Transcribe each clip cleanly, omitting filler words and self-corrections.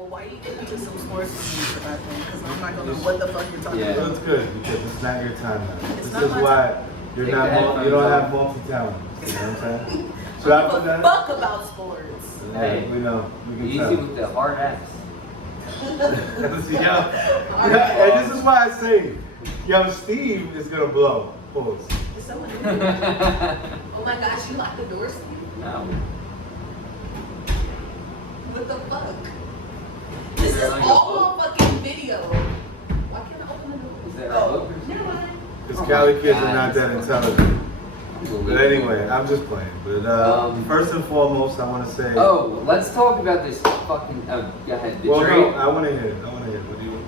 well, why you get into some sports news about them? Because I'm not gonna know what the fuck you're talking about. It's good because it's not your time now. It's This not is my why time. you don't have multi-talent. You know what I'm saying? Should I put that? Fuck about sports. Hey, we know. We can easy tell. with the hard ass. And this is why I say, young Steve is gonna blow. Pause. Is someone in here? Oh my gosh, you locked the door, Steve? No. What the fuck? This is all on fucking video. Why can't I open the door? Is that our book? Never mind. Because Oh Cali my kids are God, not that it's intelligent. But anyway, I'm just playing. But first and foremost, I want to say. Oh, let's talk about this fucking. Go ahead. The Well, trade. no, I want to hear it. What do you?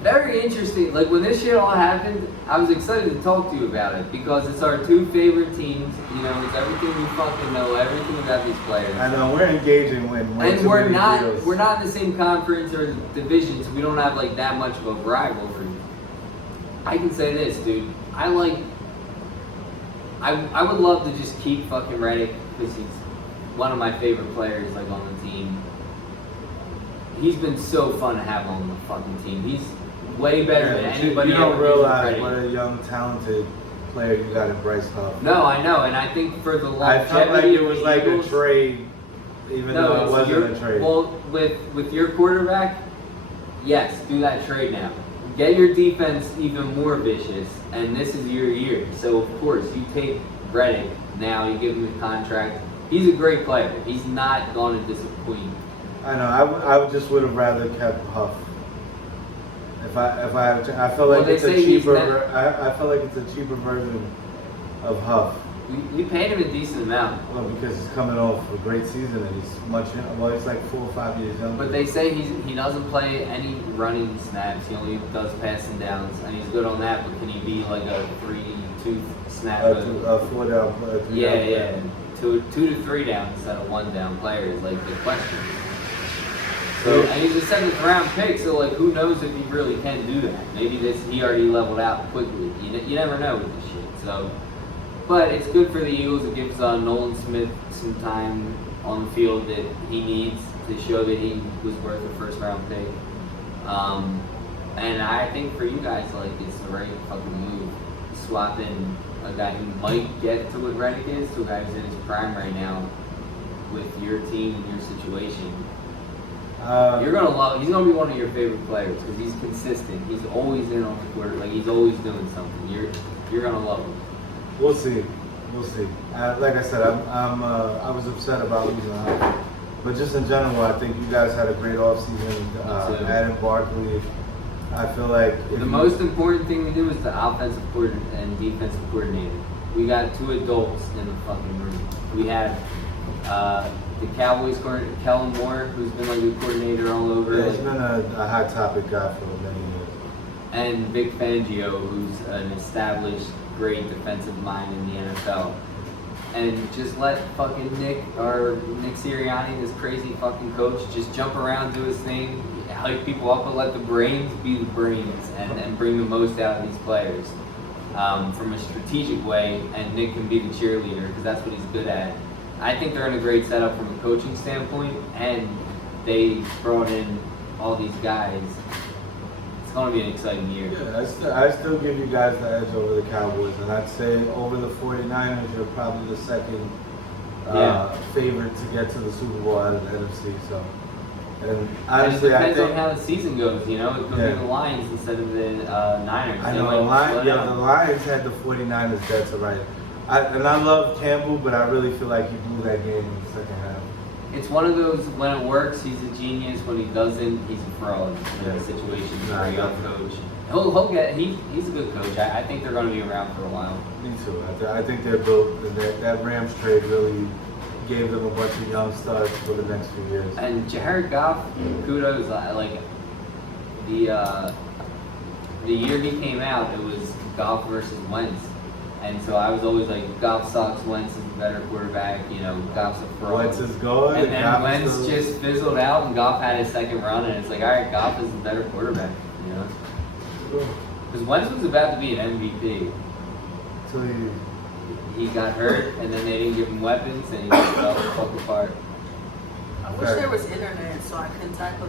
Very interesting. Like when this shit all happened, I was excited to talk to you about it because it's our two favorite teams. You know, it's everything we fucking know, everything about these players. I know we're engaging when. And we're not in the same conference or divisions. We don't have like that much of a rivalry. I can say this, dude. I would love to just keep fucking Redick because he's one of my favorite players like on the team. He's been so fun to have on the fucking team. He's way better than anybody You don't ever realize given what credit. a young, talented player you got in Bryce Huff. No, I know, and I think for the longevity I felt like it of was the like Eagles, a trade, even though it wasn't a trade. Well, with your quarterback, yes, do that trade now. Get your defense even more vicious, and this is your year. So of course you take Redick now, you give him a contract. He's a great player. He's not going to disappoint. I know. I just would have rather kept Huff. I feel like it's a cheaper. I feel like it's a cheaper version of Huff. You paid him a decent amount. Well, because he's coming off a great season and he's much. Well, he's like 4 or 5 years younger. But they say he doesn't play any running snaps. He only does passing downs, and he's good on that. But can he be like a 3-2 snap? A 4 down. Yeah. 2 to 3 down instead of 1 down player is like the question. So, and he's a 7th round pick, so like who knows if he really can do that? Maybe he already leveled out quickly. You never know with this shit. So, but it's good for the Eagles. It gives Nolan Smith some time on the field that he needs to show that he was worth a 1st round pick. And I think for you guys, like it's the right fucking move. Swap in a guy who might get to what Redick is to a guy who's in his prime right now with your team and your situation. You're gonna love. He's gonna be one of your favorite players because he's consistent. He's always in on the court. Like he's always doing something. You're gonna love him. We'll see. Like I said, I was upset about losing Huff, but just in general, I think you guys had a great offseason. Adding Barkley, I feel like the most important thing we did was the offensive coordinator and defensive coordinator. We got 2 adults in the fucking room. We had the Cowboys coordinator, Kellen Moore, who's been like a coordinator all over. Yeah, he's been a hot topic guy for many years. And Vic Fangio, who's an established great defensive mind in the NFL. And just let fucking Nick Sirianni, this crazy fucking coach, just jump around, do his thing, hype people up, and let the brains be the brains and bring the most out of these players from a strategic way. And Nick can be the cheerleader because that's what he's good at. I think they're in a great setup from a coaching standpoint, and they brought in all these guys. It's going to be an exciting year. Yeah, I still give you guys the edge over the Cowboys, and I'd say over the 49ers, you're probably the second favorite to get to the Super Bowl out of the NFC. So, and honestly, it depends on how the season goes. You know, it could be the Lions instead of the Niners. I know the Lions had the 49ers dead to right. I love Campbell, but I really feel like he blew that game in the second half. It's one of those, when it works, he's a genius. When he doesn't, he's a fraud in a situation for a young coach. He's a good coach. I think they're going to be around for a while. Me too. I think they're built, and that Rams trade really gave them a bunch of young studs for the next few years. And Jared Goff, kudos. Like the year he came out, it was Goff versus Wentz. And so I was always like, Goff sucks, Wentz is the better quarterback, you know, Goff's a fraud. Wentz is good. And then Wentz just fizzled out and Goff had his 2nd run and it's like, all right, Goff is the better quarterback, you know? Because Wentz was about to be an MVP. Until he got hurt and then they didn't give him weapons and he just fell the fuck apart. I wish there was internet so I could type up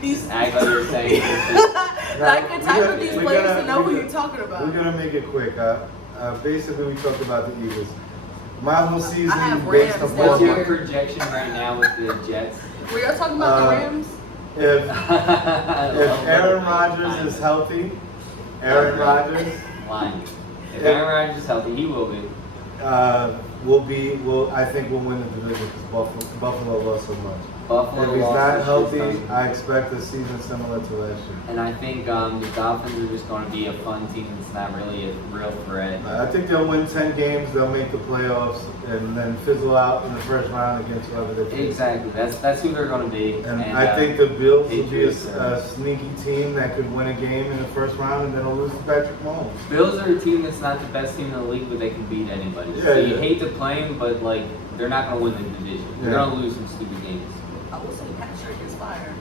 these. Act like you're saying. I could type up these players to know who you're talking about. We're gonna make it quick. Basically, we talked about the Eagles. My whole season have based Rams on down What's your here. projection right now with the Jets? We are talking about the Rams. If Aaron Rodgers is healthy, Aaron Rodgers Lying. If Aaron Rodgers is healthy, he will be. I think we'll win the division because Buffalo lost so much. Buffalo If he's lost not to healthy, Houston. I expect a season similar to last year. And I think the Dolphins are just going to be a fun team that's not really a real threat. I think they'll win 10 games, they'll make the playoffs, and then fizzle out in the first round against whoever they face. Exactly. That's who they're going to be. And I think the Bills will be Patriots a sneaky team that could win a game in the first round and then they'll lose to Patrick Mahomes. Bills are a team that's not the best team in the league, but they can beat anybody. Yeah, So you yeah. hate to play them, but like they're not going to win the division. They're Yeah. going to lose some stupid games. I will say Patrick is fired.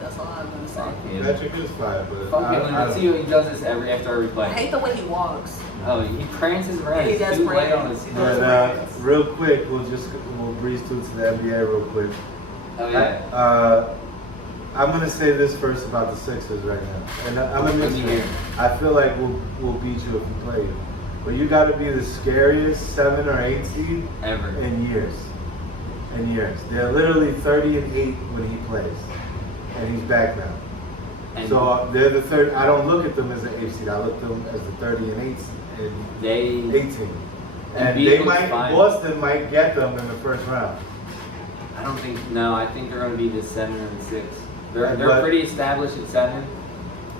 That's all I'm gonna say. Fuck him. Patrick is fine, but Fuck him. Let's see what he does this after every I play. hate the way he walks. Oh, he prances around. He He's does too light prance. on his He feet. does. But real quick, we'll breeze through to the NBA real quick. Oh yeah. I'm gonna say this first about the Sixers right now, and I'm a Let me Knicks hear. fan. I feel like we'll beat you if we play you, but you got to be the scariest 7 or 8 seed Ever. in years. In years, they're literally 30-8 when he plays, and he's back now. And So they're the third. I don't look at them as an 8 seed. I look at them as the 30-8 seed in they 18. And Embiid they looks might, fine. Boston might get them in the first round. I don't think no. I think they're going to be the 7 and 6. They're But- pretty established at 7,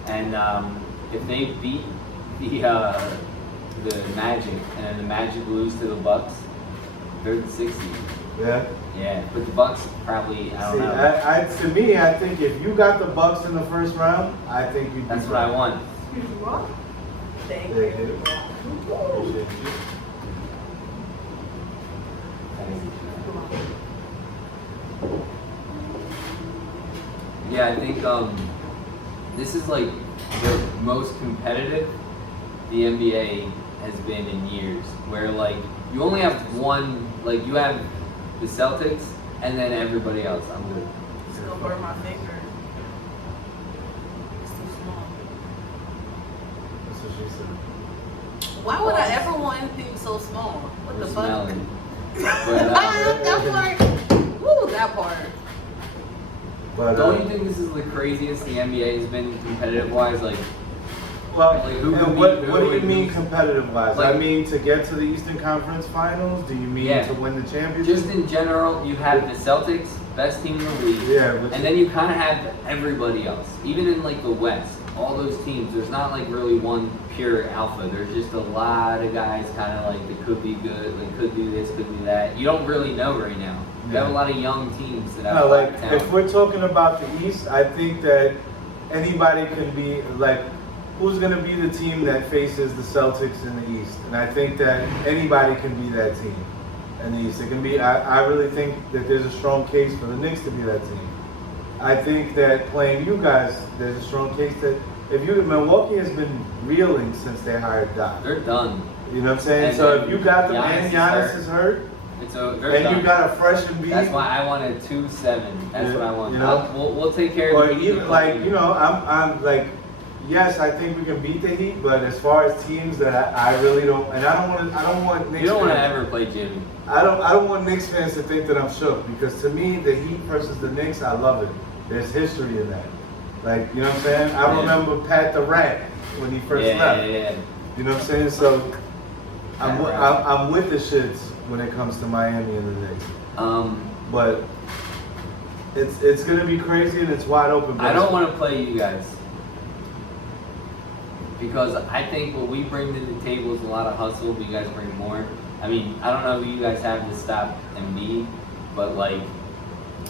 and if they beat the Magic and then the Magic lose to the Bucks, they're the 6 seed. Yeah. Yeah, but the Bucks probably I don't See, know. to me, I think if you got the Bucks in the first round, I think you'd be That's what I fine. want. Excuse me, what? Thank Yeah, you. Appreciate you. Yeah, I think this is like the most competitive the NBA has been in years. Where like you only have one, like you have the Celtics and then everybody else. I'm good. Just gonna burn my finger. It's too small. That's what she said. Why would I ever want anything so small? What We're the fuck? smelling. that part. Woo, that part. But Don't you think this is the craziest the NBA has been competitive wise? Like, well, like, who and can what beat do you who mean and competitive wise? I Like- mean to get to the Eastern Conference Finals. Do you mean Yeah. to win the championship? just in general, you have the Celtics, best team in the league. Yeah, which- And then you kind of have everybody else. Even in like the West, all those teams, there's not like really one pure alpha. There's just a lot of guys kind of like that could be good, like could do this, could do that. You don't really know right now. You have a lot of young teams that have No, a lot like of talent. if we're talking about the East, I think that anybody can be like, who's going to be the team that faces the Celtics in the East? And I think that anybody can be that team in the East. It can be. I really think that there's a strong case for the Knicks to be that team. I think that playing you guys, there's a strong case that if you Milwaukee has been reeling since they hired Doc. They're done. You know what I'm saying? And So then if you got them Giannis and is Giannis hurt. is hurt, And so they're and done. you got a fresh Embiid. That's why I wanted 2-7. That's Yeah, what I want. you know? We'll take care Or of the Heat. even like, you know, I'm like, yes, I think we can beat the Heat, but as far as teams that I really don't, and I don't want Knicks You don't want to fans- ever play Jimmy. I don't want Knicks fans to think that I'm shook because to me the Heat versus the Knicks, I love it. There's history in that. Like, you know what I'm saying? I Yeah. remember Pat the Rat when he first Yeah, left. yeah. You know what I'm saying? So I'm Pat with, Rat. I'm with the shits when it comes to Miami and the Knicks. But it's gonna be crazy and it's wide open. I don't want to play you guys because I think what we bring to the table is a lot of hustle. But you guys bring more. I mean, I don't know who you guys have to stop Embiid, but like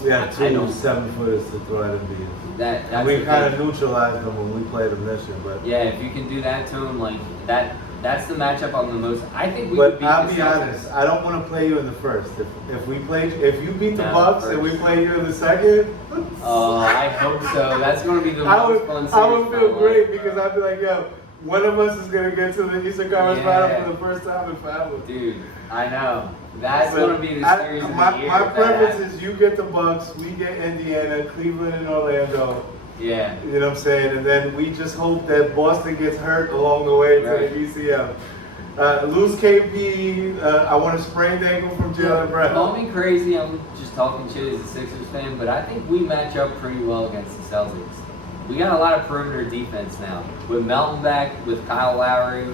We had I two don't- 7-footers to throw at Embiid. that. And That's we the kind thing. of neutralized them when we played them this year, but Yeah, if you can do that to him, like that. That's the matchup I'm the most. I think we could but beat I'll the be Celtics. honest, I don't want to play you in the first. If you beat the No, Bucks and we first. play you in the second, Oh, I hope so. That's going to be the I most would fun series I would of my feel life, great bro. because I'd be like, yo, one of us is gonna get to the Eastern Conference Final for the first time in forever. Dude, I know. That's So, gonna be the series of the year. My preference is you get the Bucks, we get Indiana, Cleveland, and Orlando. Yeah. You know what I'm saying? And then we just hope that Boston gets hurt along the way to Right. the ECM. Lose KP. I want a sprained ankle from Jalen Brown. Call me crazy, I'm just talking shit as a Sixers fan, but I think we match up pretty well against the Celtics. We got a lot of perimeter defense now. With Melton back, with Kyle Lowry,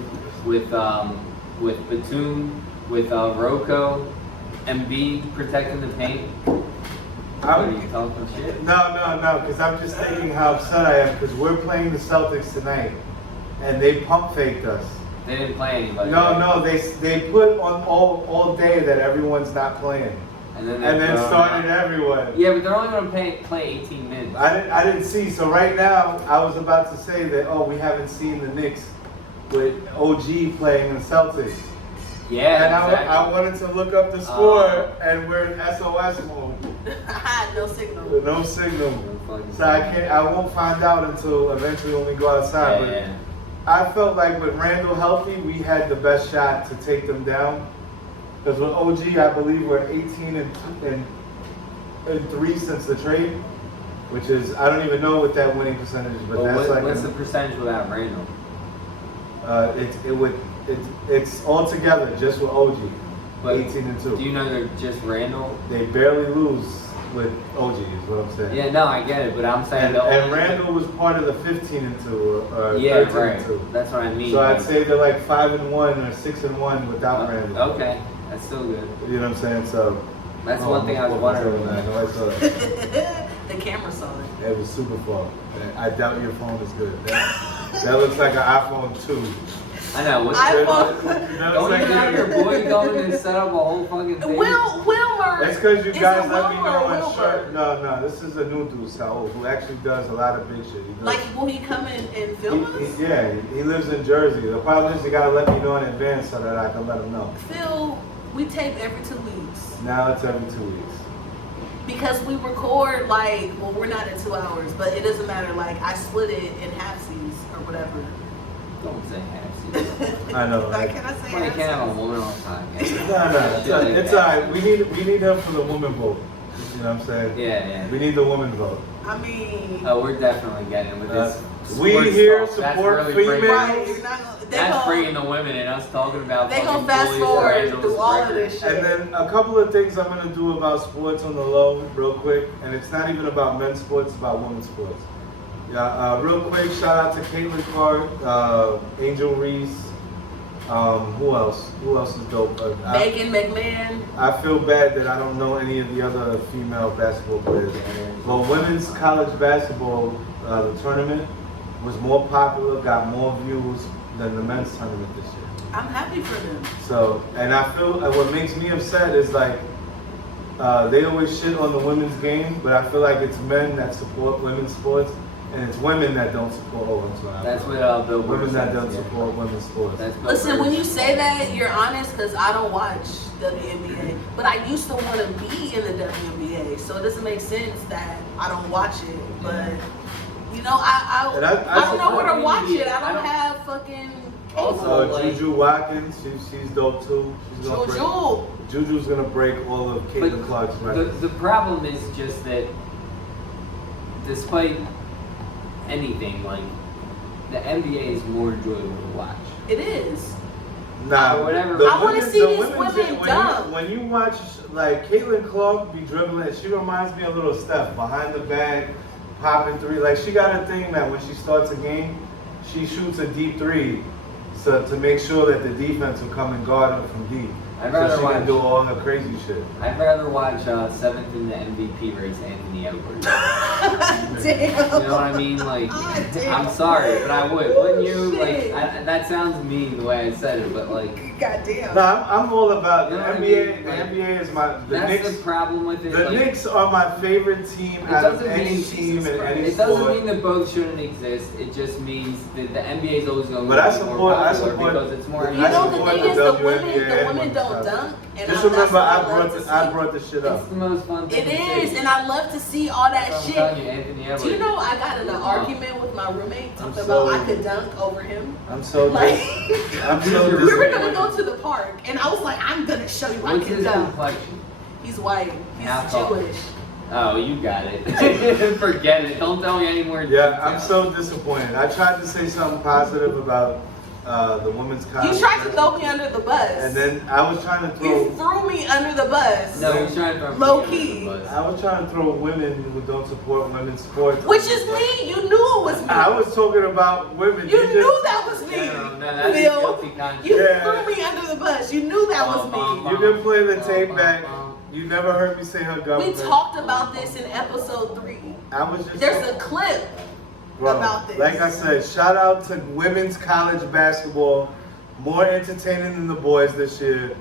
with Batum, with Rocco, Embiid protecting the paint. What are you talking shit? No, because I'm just thinking how upset I am because we're playing the Celtics tonight, and they pump faked us. They didn't play anybody. No, they put on all day that everyone's not playing, and then started everyone. Yeah, but they're only going to play 18 minutes. I didn't see. So right now, I was about to say that we haven't seen the Knicks with OG playing the Celtics. Yeah, and exactly. I wanted to look up the score, and we're in SOS mode. No signal. No signal. So I won't find out until eventually when we go outside. Yeah. I felt like with Randall healthy, we had the best shot to take them down. Because with OG, I believe we're 18 and 3 since the trade, which is I don't even know what that winning percentage is, but that's what's the percentage without Randall? It's all together just with OG, But 18 and 2. Do you know they're just Randall? They barely lose with OG, is what I'm saying. Yeah, no, I get it, but I'm saying and Randall was part of the 15 and 2 or yeah, 13 right. and 2. That's what I mean. So I'd say they're like 5 and 1 or 6 and 1 without Randall. Okay, that's still good. You know what I'm saying? So that's one thing I was wondering. I saw that. The camera saw it. It was super far. I doubt your phone is good. That looks like an iPhone 2. I know. What's iPhone. Don't you have your boy going and set up a whole fucking thing? Wilmer. That's because you guys let me Wilmer know or on Wilbur? shirt. No, this is a new dude, Saul, who actually does a lot of big shit. He does, Like, will he come in and film us? Yeah, he lives in Jersey. The problem is you gotta let me know in advance so that I can let him know. Phil, we tape every 2 weeks. Now it's every 2 weeks. Because we record, like, well, we're not in 2 hours, but it doesn't matter. Like, I split it in halfsies or whatever. Don't say half. I know. Like, Right? can I say Well, you can't have a halfsies? woman on time. No, it's alright. We need him for the woman vote. You know what I'm saying? Yeah. We need the woman vote. I mean, Oh, we're definitely getting with this. We sports here talk. That's support really bringing- females. right, you're not gonna, That's bringing the women and us talking about. they fucking gonna fast bullies forward Randall's through all of record. this shit. And then a couple of things I'm gonna do about sports on the low, real quick. And it's not even about men's sports; it's about women's sports. Yeah, real quick, shout out to Caitlin Clark, Angel Reese. Who else? Who else is dope? Megan McMahon. I feel bad that I don't know any of the other female basketball players. Well, women's college basketball, the tournament was more popular, got more views than the men's tournament this year. I'm happy for them. So, and I feel, and what makes me upset is like, they always shit on the women's game, but I feel like it's men that support women's sports, and it's women that don't support. That's what Bill Burr women that says, don't yeah. support women's sports. That's Bill Listen, Burr. when you say that, you're honest because I don't watch WNBA, but I used to want to be in the WNBA, so it doesn't make sense that I don't watch it. But you know, I don't know where to watch it. I don't have fucking cable. Also, like- Juju Watkins, she's dope too. She's gonna Juju. Juju's gonna break all of Caitlin Clark's records. The problem is just that despite anything, like, the NBA is more enjoyable to watch. It is. Nah, whatever. the I wanna women's- see the these women's- women when dunk. when you watch like Caitlin Clark be dribbling, she reminds me of little Steph behind the bag, popping three. Like she got a thing that when she starts a game, she shoots a deep three, so to make sure that the defense will come and guard her from deep. I'd So rather she can watch- do all her crazy shit. I'd rather watch 7th in the MVP race, Anthony Edwards. Damn. You know what I mean? Like, Damn. I'm sorry, but I would. Wouldn't you? Shit. Like, that sounds mean the way I said it, but like, Goddamn. No, I'm all about the You know what I NBA. mean? The Like, NBA is my. The That's Knicks. the problem with it. The like, Knicks are my favorite team It out of doesn't any mean- team in any It sport. doesn't mean that both shouldn't exist. It just means that the NBA is always going to But I be support- more I popular support- because it's more. I You know the support thing the is the WNBA women and don't women's dunk, and Just that's remember, what I love brought to the, I see. brought the shit up. It's the most fun thing It to is, see. and I love to see all that I'm shit. telling you, Anthony Edwards. Do you know I got in an argument with my roommate I'm talking so- about I could dunk over him? I'm so Like, I'm so we were gonna disappointed. go to the park, and I was like, I'm gonna show you I What's can his dunk. complexion? He's white. He's Half tall. Jewish. Oh, you got it. Forget it. Don't tell me any more. Yeah, I'm details. so disappointed. I tried to say something positive about the women's college. You tried to throw me under the bus. And then I was trying to You throw. threw me under the bus. No, he's trying to throw Low me under key. the bus. I was trying to throw women who don't support women's sports. Which is me. You knew it was me. I was talking about women. You just- knew that was me. No, that's a Bill. guilty conscience. You Yeah. threw me under the bus. You knew that was me. You can play the tape back. You never heard me say her We government. talked about this in episode 3. I was just. There's a clip Bro, about this. like I said, shout out to women's college basketball. More entertaining than the boys this year,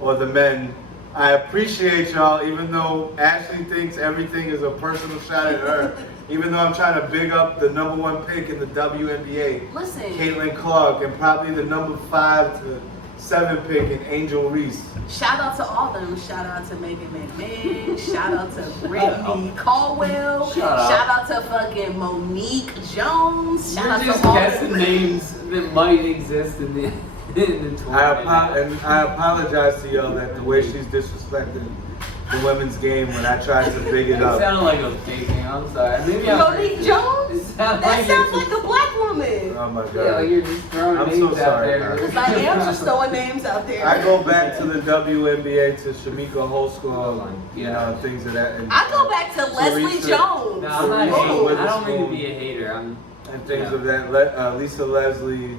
or the men. I appreciate y'all, even though Ashley thinks everything is a personal shot at her. Even though I'm trying to big up the #1 pick in the WNBA, Listen. Caitlin Clark, and probably the number 5 to 7 pick in Angel Reese. Shout out to all them. Shout out to Megan McMahon. Shout out to Brittany Caldwell. Shut up. Shout out to fucking Monique Jones. Shout You're out just to all guessing them. names that might exist in the tournament. I apologize to y'all that the way she's disrespecting the women's game when I tried to big it It up. sounded like a fake name. I'm sorry. Maybe I'm Monique racist. Jones? It sounds That sounds you're like a black woman. Oh my Yeah, like god. you're just throwing I'm so names out sorry, there. man. Because I am just throwing names out there. I go back to the WNBA to Shamika Oh Holsclaw, my you God. know, things of that. And, I go back to Leslie Teresa- Jones. No, I'm not Teresa hating. I Witherspoon. don't mean to be a hater. I'm. and things Yeah. of that. Lisa Leslie,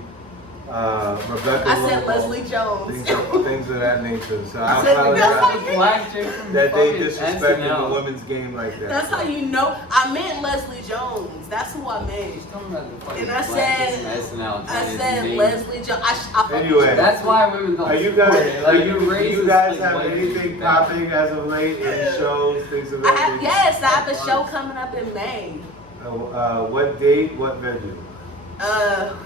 Rebecca. I said Lobo, Leslie Jones. things of that nature. So I I said, that's apologize how you- Black chick from that they fucking disrespected SNL. the women's game like that. That's how you know. I meant Leslie Jones. That's who I meant. She's talking about the fucking And I black chick said, from SNL. I trying to said name- Leslie Jones. I fucking Anyway. That's why women don't. Are you support guys? it. Are Like, you? you're Do racist, you guys like, have white anything people. popping as of late? Any shows? Things of I that have, nature? yes, I have a show coming up in May. What date? What venue?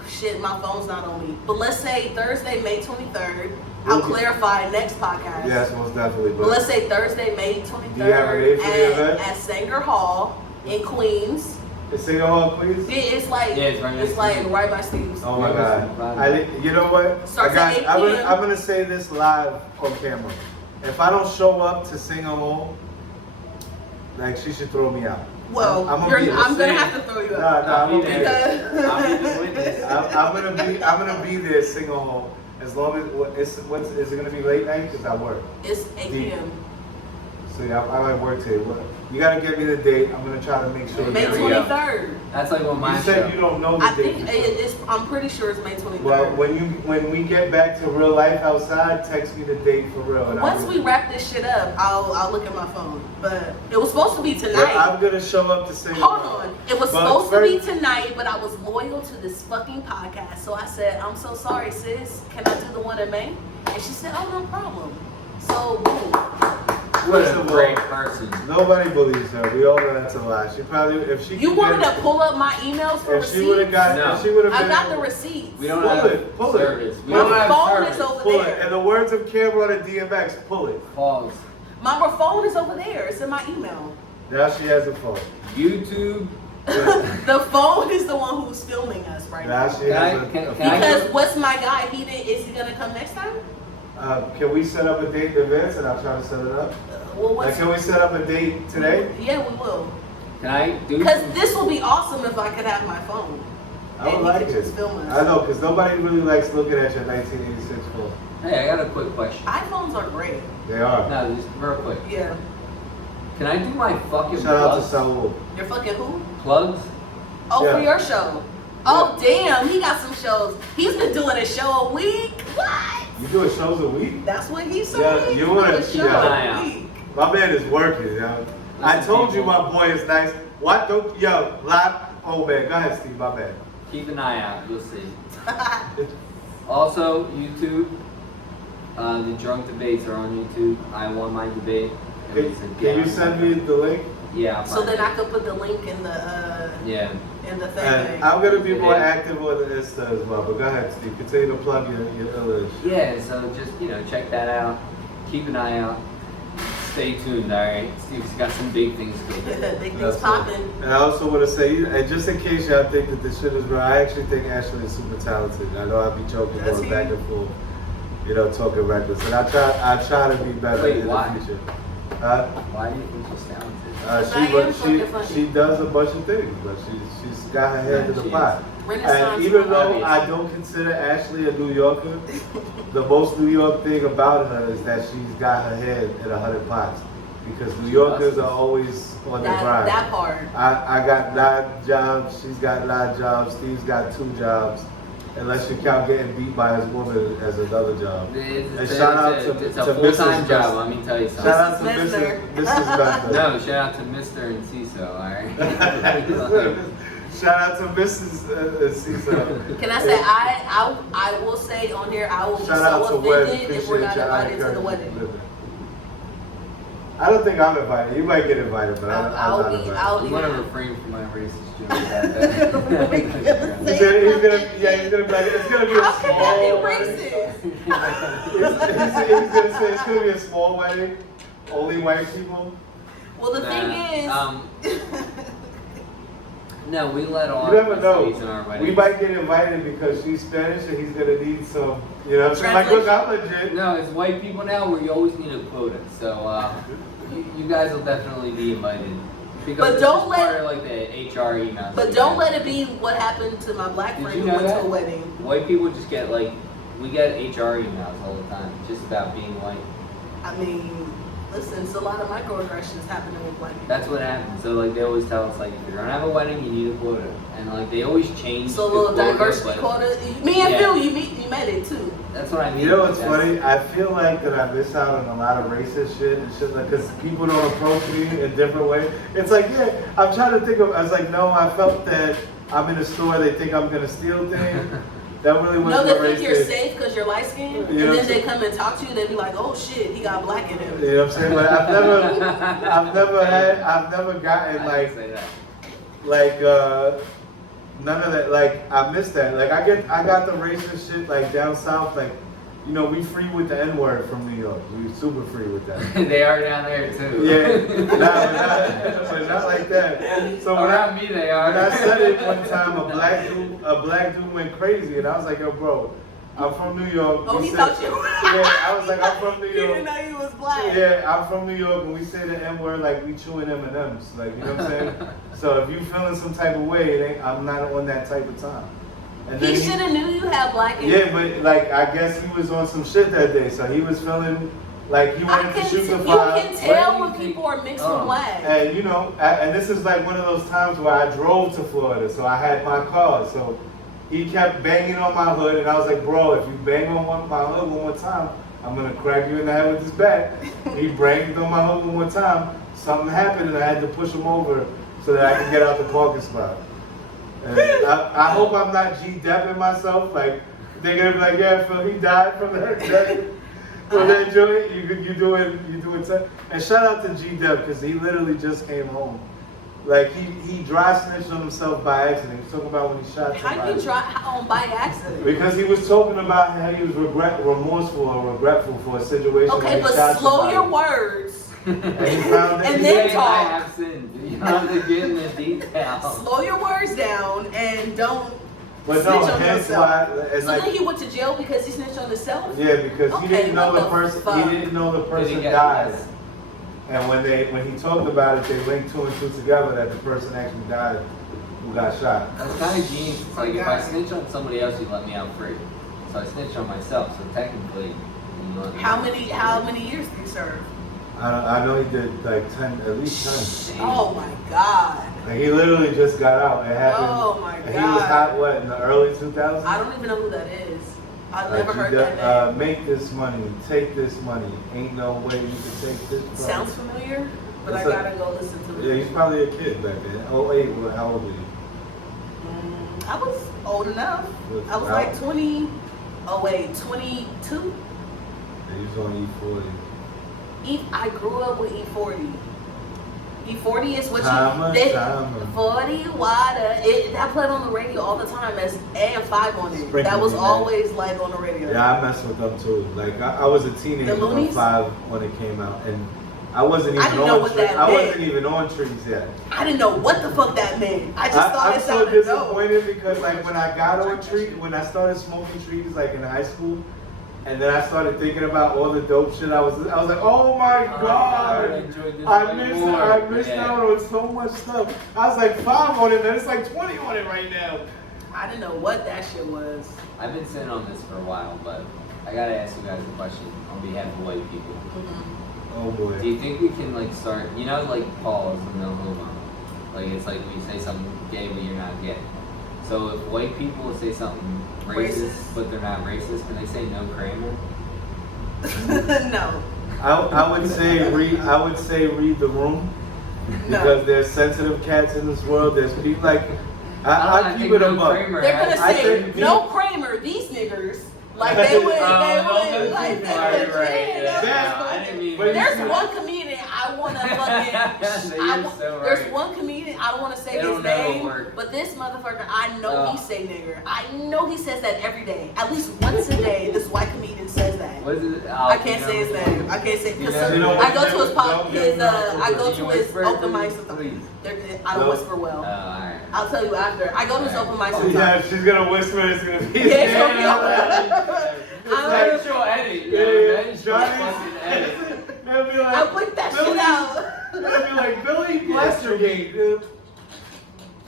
Shit, my phone's not on me. But let's say Thursday, May 23rd. I'll Okay. clarify next podcast. Yes, most definitely. But let's say Thursday, May 23rd Do you have a date for the event? at Sanger Hall in Queens. Is Singer Hall, please? It's like Yeah, it's right next to like me. right by Steve's. Oh my Yeah, God! You know what? Starts I at 8 I'm p.m. gonna say this live on camera. If I don't show up to Singer Hall, like she should throw me out. Well, I'm gonna be I'm the gonna same. have to throw you Nah, out. nah, I'm I'll be gonna be there. I'll be the witness. I'm gonna be there Singer Hall as long as is it gonna be late night? Cause I work. It's 8 p.m. So yeah, I might work today. What? You gotta get me the date. I'm gonna try to make sure. May There we go. 23rd. That's like what my You said show. you don't know the I date. think it's. I'm pretty sure it's May 23rd. Well, when we get back to real life outside, text me the date for real. And Once we wrap this shit up, I'll look at my phone. But it was supposed to be Well, tonight. I'm gonna show up to Singer Hold Hall. on. It was But supposed to be first- tonight, but I was loyal to this fucking podcast. So I said, I'm so sorry, sis. Can I do the one in May? And she said, oh, no problem. So, boom. What First a of great all, person. Nobody believes her. We all know that's a lie. She probably, if she You could wanted get- to pull up my emails for if she would have receipts? got, No. if she would have I been, got the receipts. We don't Pull have it, pull it. service. We My don't have phone service. is over pull there. it. In the words of Cameron and DMX, pull it. Pause. My phone is over there. It's in my email. Now she has a phone. YouTube. The phone is the one who's filming us right Now now. she Can has I- a can I Because go- what's my guy? Is he gonna come next time? Can we set up a date in advance and I'll try to set it up? Well, Like, what's? can we set up a date today? Yeah, we will. Can I do? Because some- this will be awesome if I could have my phone. I would And like you could it. just film us. I know, because nobody really likes looking at your 1986 phone. Hey, I got a quick question. iPhones are great. They are. No, just real quick. Yeah. Can I do my fucking Shout out to plugs? Saul. You're fucking who? Plugs? Oh, for Yeah. your show. Oh, damn. He got some shows. He's been doing a show a week. What? You doing shows a week? That's what he said. Yeah, He's you doing wanna- a show yeah. a week. My man is working, yo. I told you my boy is nice. What don't, yo, live, oh man, go ahead Steve, my bad. Keep an eye out. You'll see. Also, YouTube. The drunk debates are on YouTube. I won my debate. Can you send me the link? Yeah. So then I could put the link in the in the thing. And I'm gonna be more active on the Insta as well. But go ahead, Steve. Continue to plug your village. Yeah. So just check that out. Keep an eye out. Stay tuned. All right. Steve's got some big things cooking. Big things popping. And I also want to say, and just in case y'all think that this shit is real, I actually think Ashley is super talented. I know I'll be joking going back and forth, talking reckless. And I try to be better in the future. Why do you think she's talented? She does a bunch of things, but she's got her head in the pot. And Renaissance even though I don't consider Ashley a New Yorker, the most New York thing about her is that she's got her head in 100 pots. Because New Yorkers are always on the grind. That part. I got 9 jobs, she's got 9 jobs, Steve's got 2 jobs. Unless you count getting beat by his woman as another job. It's a full-time job, let me tell you something. Shout out to Mrs. Bester. No, shout out to Mr. and CISO, alright? Shout out to Mrs. CISO. Can I say, I will say on here, I will be so offended if we're not invited to the wedding. I don't think I'm invited. You might get invited, but I'm not invited. I'm going to refrain from my racist jokes. He's gonna be like, it's gonna be a small wedding. He's gonna say it's gonna be a small wedding, only white people. Well, the thing is, no, we let all. You never know. In our weddings. We might get invited because she's Spanish and he's gonna need some. Like, look, I'm legit. No, it's white people now where you always need a quota. So you guys will definitely be invited. Because but don't let part of, like, the HR emails. But don't let it be what happened to my black friend who went to a wedding. White people just get we get HR emails all the time, just about being white. I mean, listen, it's a lot of microaggressions happening with black people. That's what happens. So they always tell us if you're gonna have a wedding, you need a quota, and they always change. So a little diversity quota. Me and Phil, you met it too. That's what I mean. You know what's funny? I feel like that I miss out on a lot of racist shit and shit, because people don't approach me in different ways. It's like, I'm trying to think of. I was like, no, I felt that I'm in a store. They think I'm gonna steal things. That really wasn't they racist. think you're safe because you're light skinned, and then they come and talk to you. They be like, oh shit, he got black in him. You know what I'm saying? But I've never gotten none of that. I miss that. I got the racist shit down south. We free with the N-word from New York. We super free with that. They are down there too. Yeah, but not like that. So around me they are. When I said it one time, a black dude went crazy, and I was like, yo, bro, I'm from New York. Oh, he thought you were. Yeah, I was like, I'm from New York. He didn't know he was black. Yeah, I'm from New York, and we say the N-word like we chewing M&Ms. You know what I'm saying? So if you feeling some type of way, I'm not on that type of time. And he should have knew you had black in Yeah, but I guess he was on some shit that day, so he was feeling like he wanted to shoot the fire. You can tell when people are mixed with black. And and this is one of those times where I drove to Florida, so I had my car. So he kept banging on my hood, and I was like, bro, if you bang on my hood one more time, I'm gonna crack you in the head with this bat. He banged on my hood one more time. Something happened, and I had to push him over so that I could get out the parking spot. And I hope I'm not G-depping myself. They're gonna be like, yeah, Phil, he died from that joint. You doing something. And shout out to G-Dep, because he literally just came home. He dry snitched on himself by accident. He was talking about when he shot somebody. How you dry on by accident? Because he was talking about how he was remorseful or regretful for a situation. Okay, but slow your words. And he found and then talk. I have sinned. You don't have to get in the details. Slow your words down and don't snitch on yourself. So then he went to jail because he snitched on himself? Yeah, because he didn't know the person. He didn't know the person died. And when he talked about it, they linked 2 and 2 together that the person actually died who got shot. That's kind of genius. It's if I snitch on somebody else, you let me out free. So I snitched on myself. So technically, How many years did he serve? I know he did 10, at least 10. Oh my God. He literally just got out. It happened. Oh my God. He was hot, in the early 2000s? I don't even know who that is. I've never heard that name. Make this money, take this money. Ain't no way you can take this money. Sounds familiar, but I gotta go listen to it. Yeah, he's probably a kid back then. Oh, 08, how old were you? I was old enough. I was 22. They used on E40. I grew up with E40. E40 is what Timer. 40 water. That played on the radio all the time as AM5 on it. Sprinkle that was me, always like on the radio. Yeah, I messed with them too. Like I was a teenager on 5 when it came out, and I wasn't even I wasn't even on trees yet. I didn't know what the fuck that meant. I just thought it sounded I'm so disappointed because like when I got on trees, when I started smoking trees like in high school, and then I started thinking about all the dope shit. I was like, oh my god, I missed out on so much stuff. I was like 5 on it, and it's like 20 on it right now. I didn't know what that shit was. I've been sitting on this for a while, but I gotta ask you guys a question on behalf of white people. Mm-hmm. Oh boy. Do you think we can like start? You know, like pause and no homo. Like it's like when you say something gay, but you're not gay. So if white people say something racist, but they're not racist, can they say no Kramer? No. I would say read the room because there's sensitive cats in this world. There's people like I keep it above. They're gonna say no Kramer. These niggers. Like they would, there's one comedian I wanna fucking. There's one comedian I don't wanna say his name, but this motherfucker I know he say nigger. I know he says that every day, at least once a day. This white comedian says that. What is it? I can't say his name. I can't say because I go to his I go to his open mics sometimes. I don't whisper well. Alright. I'll tell you after. I go to his open mics sometimes. Yeah, she's gonna whisper. It's gonna be. Yeah, it's gonna be. I'm sure edit. I'll put that shit out. It'll be like Billy Lestergate, dude.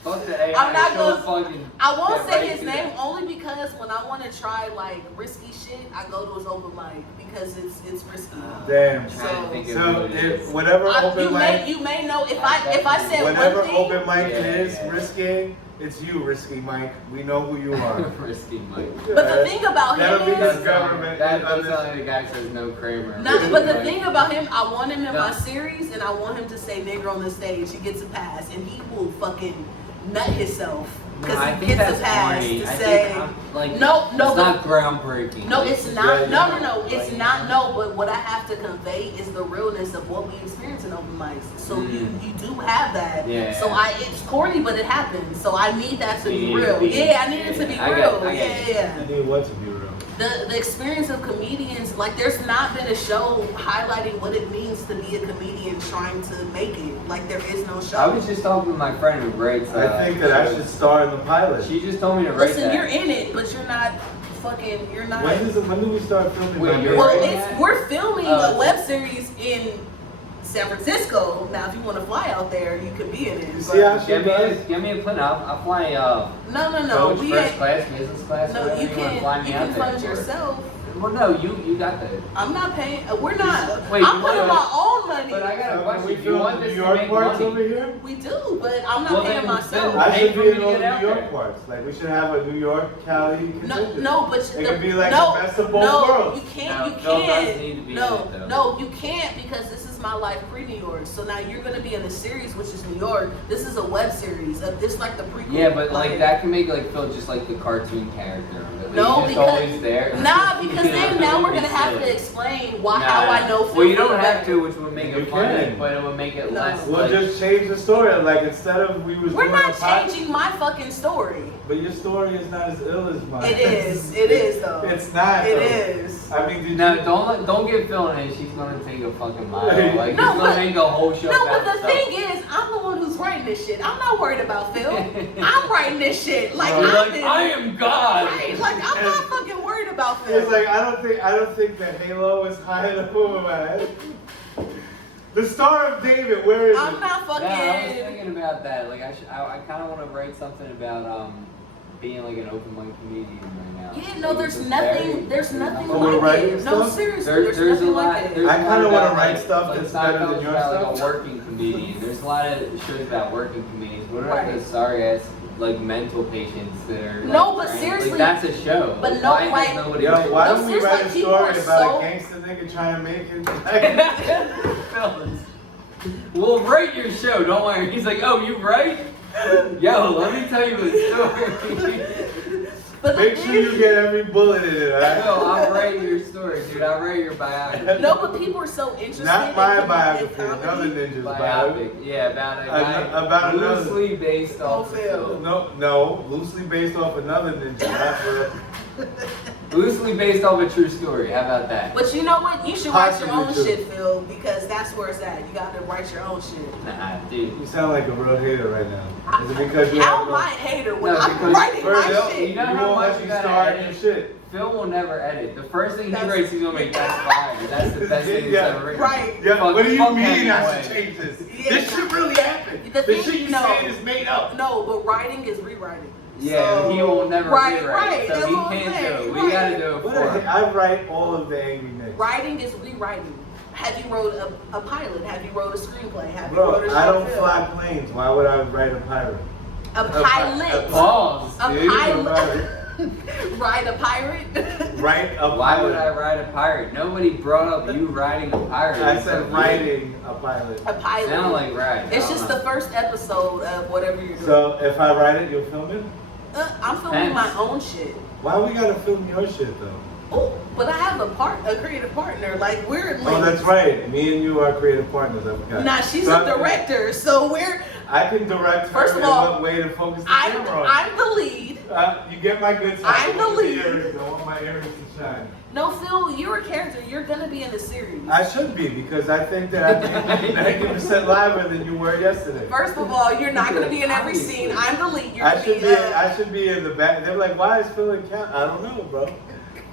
Fuck the AI. I'm not gonna. I won't say his right name only because when I want to try like risky shit, I go to his open mic because it's risky. Damn. So whatever open mic. You may know if I said whatever one thing, open mic is risky. It's you, Risky Mike. We know who you are. Risky Mike. But the thing about him is government. That's only the guy says no Kramer. But the thing about him, I want him in my series, and I want him to say nigger on the stage. He gets a pass, and he will fucking nut himself because he gets a pass to say no. It's not groundbreaking. No, it's not. No. It's not. No, but what I have to convey is the realness of what we experience in open mics. So you do have that. Yeah. So it's corny, but it happens. So I need that to be real. Yeah, I need it to be real. Yeah. I need what to be real. The experience of comedians, like there's not been a show highlighting what it means to be a comedian trying to make it. Like there is no show. I was just talking with my friend who writes. I think that I should star in the pilot. She just told me to write that. Listen, you're in it, but you're not fucking. You're not. When do we start filming? We're filming a web series in San Francisco. Now, if you want to fly out there, you could be in it. Give me a plan. I'll fly. No. First class, business class. No, you can fund yourself. Well, no, you got that. I'm not paying. We're not. I'm putting my own money. But I got a question. You want this New York parts over here? We do, but I'm not paying myself. I should be in all the New York parts. Like we should have a New York, Cali contingent. No, but it could be like the best of both worlds. You can't. You can't because this is my life pre-New York. So now you're gonna be in a series, which is New York. This is a web series. This like the prequel. Yeah, but like that can make like Phil just like the cartoon character. No, because always there. Nah, because then now we're gonna have to explain how I know Phil. Well, you don't have to, which would make it funny, but it would make it less. We'll just change the story. Like instead of we're not changing my fucking story. But your story is not as ill as mine. It is though. It's not. It is. I mean, don't get Phil in it. She's gonna take a fucking mile. Like she's gonna make a whole show. No, but the thing is, I'm the one who's writing this shit. I'm not worried about Phil. I'm writing this shit. Like I am God. Right. Like I'm not fucking worried about Phil. It's like I don't think that Halo is high enough over my head. The Star of David, where is it? I'm not fucking. Yeah, I was thinking about that. Like I kind of want to write something about being like an open mic comedian right now. Yeah, no, there's nothing like it. No, seriously, there's nothing like it. I kind of want to write stuff that's better than your stuff. Like a working comedian. There's a lot of shows about working comedians. What about those sorry ass like mental patients that are but seriously, that's a show. But why don't we write a story about a gangster nigga trying to make it? We'll write your show, don't worry. He's like, oh, you write? Yo, let me tell you a story. But make sure you get every bullet in it, alright? No, I'll write your story, dude. I'll write your biography. No, but people are so interested. Not my in biography, comedy. another ninja's Biography. biography. Yeah, about a guy About another. loosely based off. No, loosely based off another ninja, not for. Loosely based off a true story. How about that? But you know what? You should write your own Possibly shit, Phil, because that's where it's at. You got to write your own shit. Nah, dude. You sound like a real hater right now. Is it because you How have am I a hater when No, I'm because writing my Phil, shit? You know you how won't much let you you gotta start edit? your shit. Phil will never edit. The first thing he That's- writes, he's gonna make that's fire. That's the best thing he's Yeah. ever written. Right. Yeah, Fuck- what do you fuck mean I Hemingway. should change this? Yeah. This shit really happened. The The thing- shit you no. saying is made up. No, but writing is rewriting. Yeah, So- he will never right, rewrite. right, So that's he what I'm can't saying, do it. We right. gotta do it What for the him. heck? I write all of the angry Nick. Writing is rewriting. Have you wrote a pilot? Have you wrote a screenplay? Have you wrote Bro, a I short don't film? fly planes. Why would I write a pirate? A pilot. Pause. A Yeah, you pilot. Write a pirate. Write a Why pilot. would I write a pirate? Nobody brought up you writing a pirate. I It's said so writing a pilot. A pilot. Sound like right. It's I just don't the know. first episode of whatever you're doing. So if I write it, you'll film it? I'm filming my Depends. own shit. Why we gotta film your shit though? Oh, but I have a creative partner. Like we're linked. Oh, that's right. Me and you are creative partners. I forgot. Nah, she's So a director, so we're. I can direct her First of in all, what way to focus the I'm camera on. I'm the lead. You get my good side. I'm the I want lead. earrings. I want my earrings to shine. No, Phil, you're a character. You're gonna be in the series. I should be because I think that I'm 90% liver than you were yesterday. First of all, you're not gonna be in every scene. I'm the lead. You're I gonna should be. I should be in the back. They're like, why is Phil in Cali? I don't know, bro.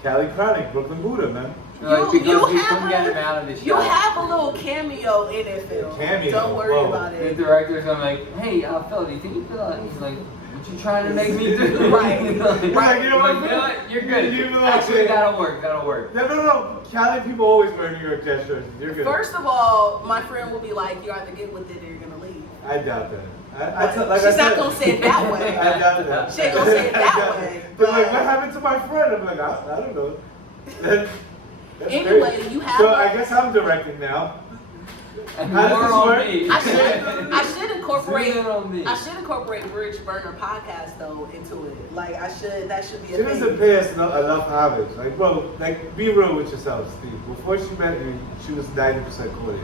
Cali Chronic, Brooklyn Buddha, man. Like, You because we have couldn't get him out of the show. You have a little cameo in it, Phil. Cameo? Don't worry Whoa. about The it. director's gonna like, hey, Phil, do you think you could? He's like, what you trying to make me do? Right. Like, Right. You know what, like, you know what? You're good. You know what I'm Actually, saying? that'll work. That'll work. No. Cali people always wear New York Jets jerseys. You're good. First of all, my friend will be like, you either get with it or you're gonna leave. I doubt that. She's not gonna say it that way. I doubt that. She ain't gonna say it that I doubt way, it. They're like, but- what happened to my friend? I'm like, I don't know. That's Anyway, crazy. you have So a- I guess I'm directing now. And How does more this on work? me. I should incorporate. Zoom in on me. I should incorporate Bridge Burner podcast though into it. Like I should. That should be She a doesn't thing. pay us enough homage. Like, bro, like, be real with yourself, Steve. Before she met you, she was 90% cordial.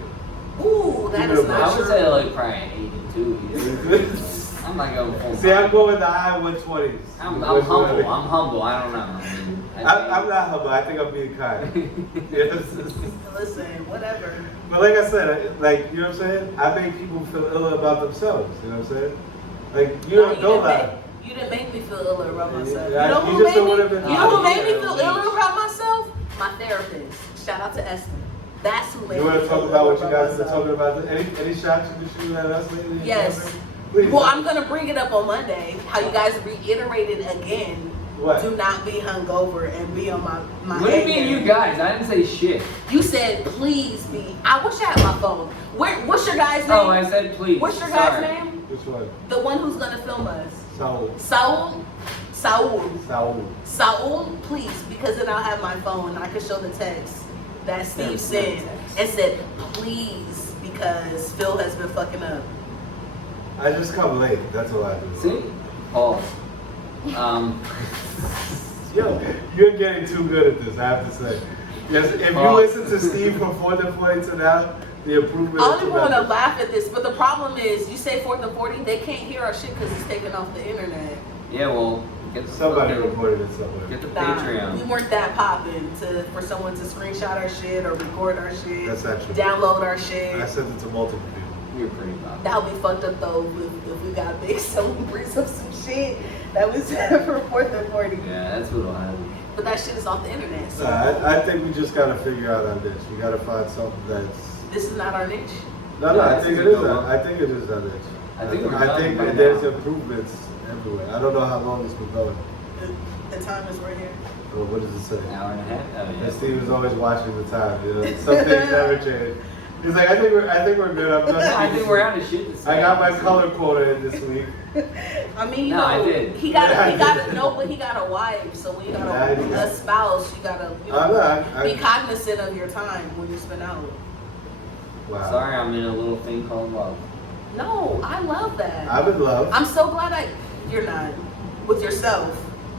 Ooh, that Keep is it not I true. would say like probably 82. I'm not going full. See, I'm going the high 120s. I'm Which one? humble. I'm humble. I don't know. I mean, I'm not humble. I think I'm being kind. Yes. Listen, whatever. But like I said, like, you know what I'm saying? I make people feel ill about themselves. You know what I'm saying? Like, you don't know that. You didn't make me feel ill about myself. Yeah, You know you who just made me? would've been- You know who made me Yeah, feel yeah. ill about myself? My therapist. Shout out to Esther. That's who made You me want to feel talk about ill what you guys have been myself. talking about? Any shots you've been shooting at us lately? Yes. Please. Well, I'm gonna bring it up on Monday. How you guys reiterated again. What? Do not be hungover and be on my What do you A mean, game. you guys? I didn't say shit. You said please be. I wish I had my phone. What's your guy's name? Oh, I said please. What's your Sorry. guy's name? Which one? The one who's gonna film us. Saul. Saul, please, because then I'll have my phone and I can show the text that Steve There's sent no text. and said, please, because Phil has been fucking up. I just come late. That's all I do. See? Pause. Yo, you're getting too good at this, I have to say. Yes, if you listen to Steve from 4th and 40 to now, the improvement I is don't even want to tremendous. laugh at this, but the problem is, you say 4th and 40, they can't hear our shit because it's taken off the internet. Yeah, well, get the Somebody fucking- reported it somewhere. Get the Nah, Patreon. we weren't that popping for someone to screenshot our shit or record our shit, That's not true. download our shit. I sent it to multiple people. You're pretty bad. That would be fucked up though if we got big celebrities of some shit that was for 4th and 40. Yeah, that's what'll happen. But that shit is off the internet. So I think we just gotta figure out our niche. We gotta find something that's. this is not our niche. No, Yeah, I think it is. no. I think it is our niche. I think we're I done think by there's now. improvements everywhere. I don't know how long this been going. The time is right here. Or what does it say? An hour and a half? Oh, yeah. And Steve is always watching the time. You know, some things never change. He's like, I think we're good. I'm done. I think we're out of shit to say. I got my color quota in this week. I mean, you No, know, I did. he got Yeah, a no, but he got a wife. So when you got Yeah, I did. a spouse, you gotta I'm not. be cognizant of your time when you spend out. Wow. Sorry, I'm in a little thing called love. No, I love that. I'm in love. I'm so glad you're not with yourself.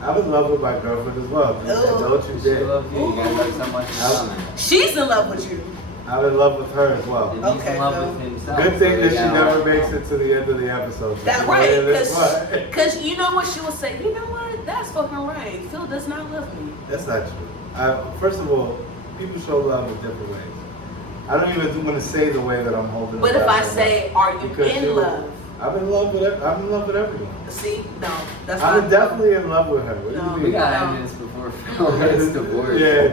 I'm in love with my girlfriend as well. Don't you She dare. loves you. You guys have so much in common. She's in love with you. I'm in love with her as well. And he's Okay, in love so- with himself. Good thing that she Yeah. never makes it to the end of the episode. That right, because you know what she will say. You know what? That's fucking right. Phil does not love me. That's not true. First of all, people show love in different ways. I don't even want to say the way that I'm holding. But it if back I right say, now. "Are you Because in love?" I'm in love with everyone. See, no, that's I'm not. definitely in love with her. What do No. you We mean? gotta end this before Phil gets divorced. Yeah.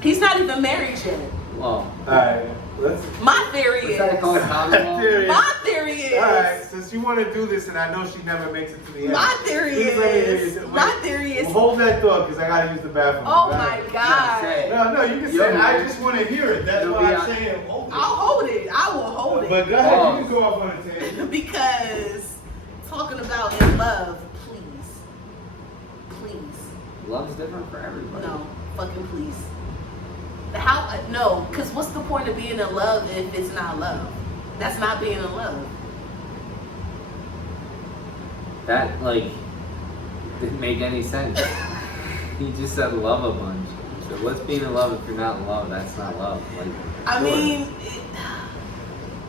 He's not even married yet. Well, Alright, let's. My theory what's that called? is. Common law? Theory. My theory is. Alright, since you want to do this and I know she never makes it to the end. My theory please let me hear is. you. My Wait, theory is. Hold that thought because I gotta use the bathroom. Oh Go my ahead. God. No, you can Yo, say it. I man. just want to hear it. That's You'll why be I'm on- saying hold it. I'll hold it. I will hold But it. go ahead, Pause. you can go off on a tangent. Because talking about in love, please. Love's different for everybody. No, fucking please. How? No, because what's the point of being in love if it's not love? That's not being in love. That, like, didn't make any sense. He just said love a bunch. So what's being in love if you're not in love? That's not love. Like, I sure. mean,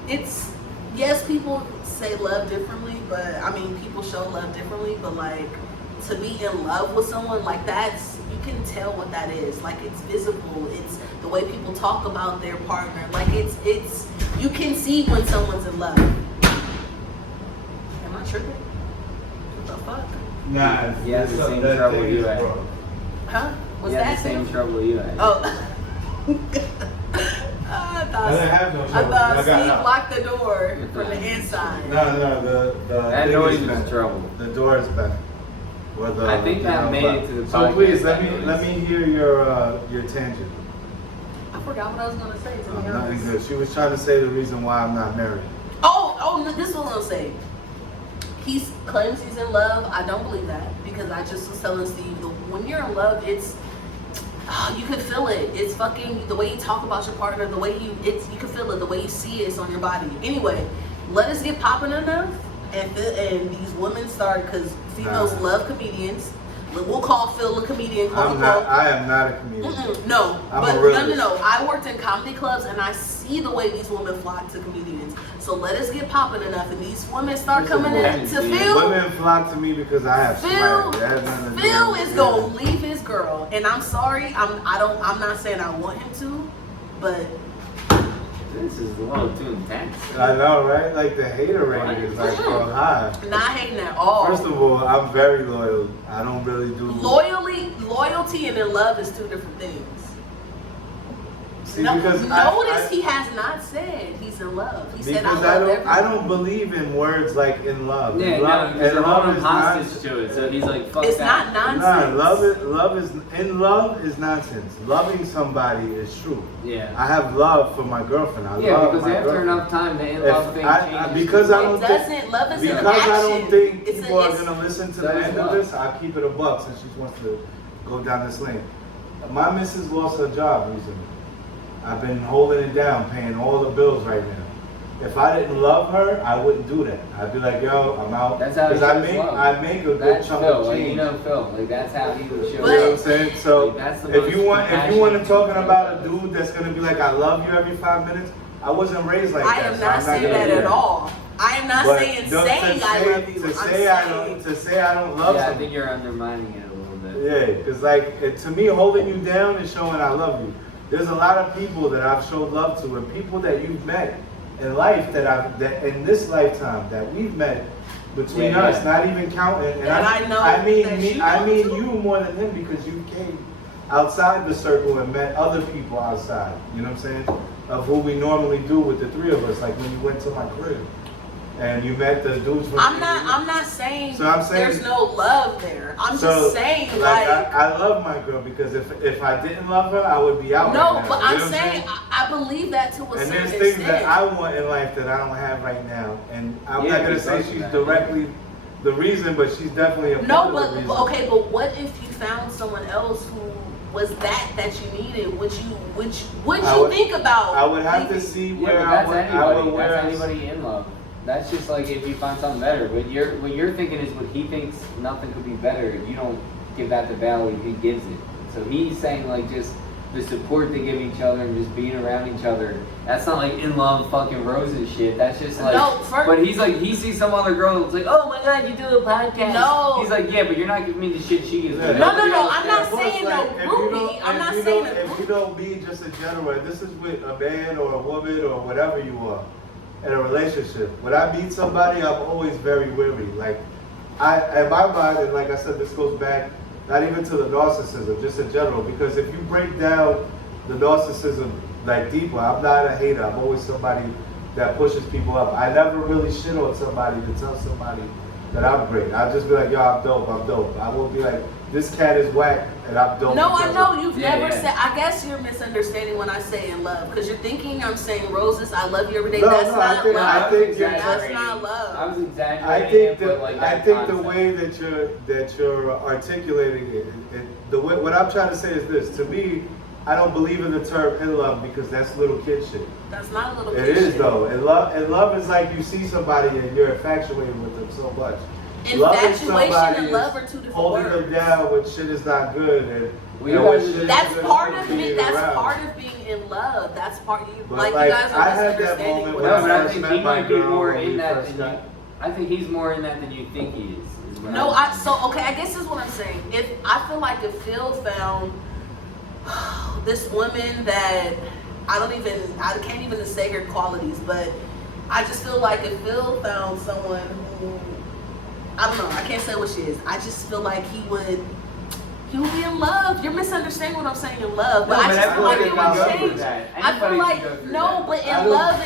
it's, yes, people say love differently, but I mean, people show love differently, but like, to be in love with someone, like that's, you can tell what that is. Like, it's visible. It's the way people talk about their partner. Like, it's, you can see when someone's in love. Am I tripping? What the fuck? Nah, He has the same trouble you had. Huh? Was He had that the same him? trouble you had. Oh. I thought I didn't have no I trouble. thought I got Steve out. locked the door from the inside. No, the That thing noise is was back. trouble. The door is back. Or the, I think that made it to the So podcast, please that let me noise. hear your tangent. I forgot what I was gonna say. To be Nothing honest. good. She was trying to say the reason why I'm not married. Oh, no, this is what I'm gonna say. He claims he's in love. I don't believe that because I just was telling Steve, when you're in love, it's you can feel it. It's fucking the way you talk about your partner, the way you can feel it, the way you see it, it's on your body. Anyway, let us get popping enough, and these women start because females love comedians. We'll call Phil a comedian. Quote unquote. I am not a comedian. No, I'm but a realist. no. I worked in comedy clubs and I see the way these women flock to comedians. So let us get popping enough, and these women start Listen, coming in women, to yeah. Phil. Women flock to me because I have swag. That has nothing to do Phil with is it. gonna leave his girl, and I'm sorry. I'm not saying I want him to, but This is a little too intense. I know, right? Like the hater rating is like so high. not hating at all. First of all, I'm very loyal. I don't really do Loyalty and in love is two different things. See, No, because notice he has not said he's in love. He said because I love I everyone. don't believe in words like in love. Yeah, In love, no, he's and love holding is hostage to it. So he's like, fuck It's that. not nonsense. Nah, love is nonsense. Loving somebody is true. Yeah. I have love for my girlfriend. I Yeah, love because my after girlfriend. enough time, the in If love thing changes. because I It don't doesn't. think Love is an because I don't action. think It's people are it's- gonna listen to So the is end of love. this. I'll keep it a buck since she wants to go down this lane. My missus lost her job recently. I've been holding it down, paying all the bills right now. If I didn't love her, I wouldn't do that. I'd be like, yo, I'm out. That's how he Because shows love. I make a good That's chunk Phil. of Like, change. you know Phil. Like, that's how he would show You know what I'm love. saying? So Like, that's the if most you want to talking compassionate about a thing. dude that's gonna be like, I love you every 5 minutes, I wasn't raised like I that. am so not I'm saying gonna that do at all. I am not But saying to I say- love you. To I'm say I don't love Yeah, I somebody. think you're undermining it a little bit. Yeah, because like to me, holding you down is showing I love you. There's a lot of people that I've showed love to, and people that you've met in life that in this lifetime that we've met between Yeah, us, yeah. not even counting. And That I know I mean that me, you I know mean too. you more than him because you came outside the circle and met other people outside. You know what I'm saying? Of who we normally do with the three of us. Like when you went to my crib and you met the dudes from. I'm not saying, So I'm saying- there's no love there. I'm So, just saying I love my girl because if I didn't love her, I would be out. no, right now. but You know I'm what saying I believe that to a And certain there's extent. things that I want in life that I don't have right now, and I'm Yeah, not gonna because say of she's that. directly the reason, but she's definitely a No, part of but the reason. okay, but what if you found someone else who was that you needed? Would you think about? I would have to leaving? see Yeah, where but I that's would. I anybody. would That's where anybody in love. That's just like if you find something better. What you're thinking is what he thinks. Nothing could be better. You don't give that to Valerie, he gives it. So he's saying like just the support they give each other and just being around each other. That's not like in love fucking roses shit. That's just like. No, but he's like he sees some other girl that's like, oh my god, you do a podcast. No. He's like, yeah, but you're not giving me the shit she is. Yeah. No. I'm not Plus, saying no groupie. I'm not saying a If you groupie. don't be just in general, and this is with a man or a woman or whatever you are in a relationship. When I meet somebody, I'm always very wary. Like, in my mind, and like I said, this goes back not even to the narcissism, just in general. Because if you break down the narcissism like deeper, I'm not a hater. I'm always somebody that pushes people up. I never really shit on somebody to tell somebody that I'm great. I'll just be like, yo, I'm dope. I won't be like, this cat is whack and I'm dope. No, I know you've never said. I guess you're misunderstanding when I say in love, because you're thinking I'm saying roses. I love you every day. That's not love. I think that's not love. I was exaggerating. I think the way that you're articulating it, the way what I'm trying to say is this. To me, I don't believe in the term in love because that's little kid shit. That's not little kid shit. It is though. And love is like you see somebody and you're infatuated with them so much. Infatuation and love are two different holding words. them down when shit is not good and that's part of me. That's part of being in love. That's part of you. Like you guys are misunderstanding. No, but I think he might be more in that than you. I think he's more in that than you think he is. No, okay. I guess this is what I'm saying. If I feel like if Phil found this woman that I can't even say her qualities, but I just feel like if Phil found someone who, I don't know, I can't say what she is. I just feel like he would be in love. You're misunderstanding what I'm saying in love, but I just feel like it would change. I feel like but in love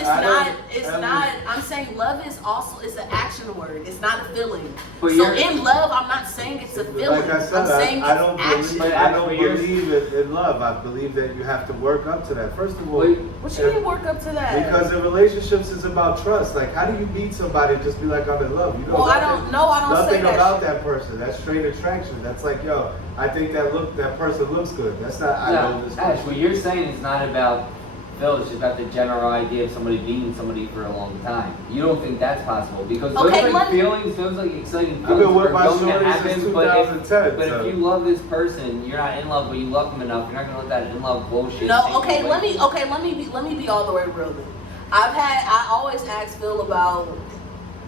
it's not. I'm saying love is also it's an action word. It's not a feeling. So in love, I'm not saying it's a feeling. Like I said, I'm saying it's action. I don't believe in love. I believe that you have to work up to that. First of all, what you mean work up to that? Because in relationships is about trust. Like, how do you meet somebody and just be like, I'm in love? You know, I don't nothing say that about that person. That's straight attraction. That's like, yo, I think that person looks good. That's not. I know this person. Ash, what you're saying is not about Phil. It's just about the general idea of somebody being somebody for a long time. You don't think that's possible because those feelings, those like exciting feelings are going to happen. But if you love this person, you're not in love, but you love them enough. You're not going to let that in love bullshit. No, let me be all the way real. I always ask Phil about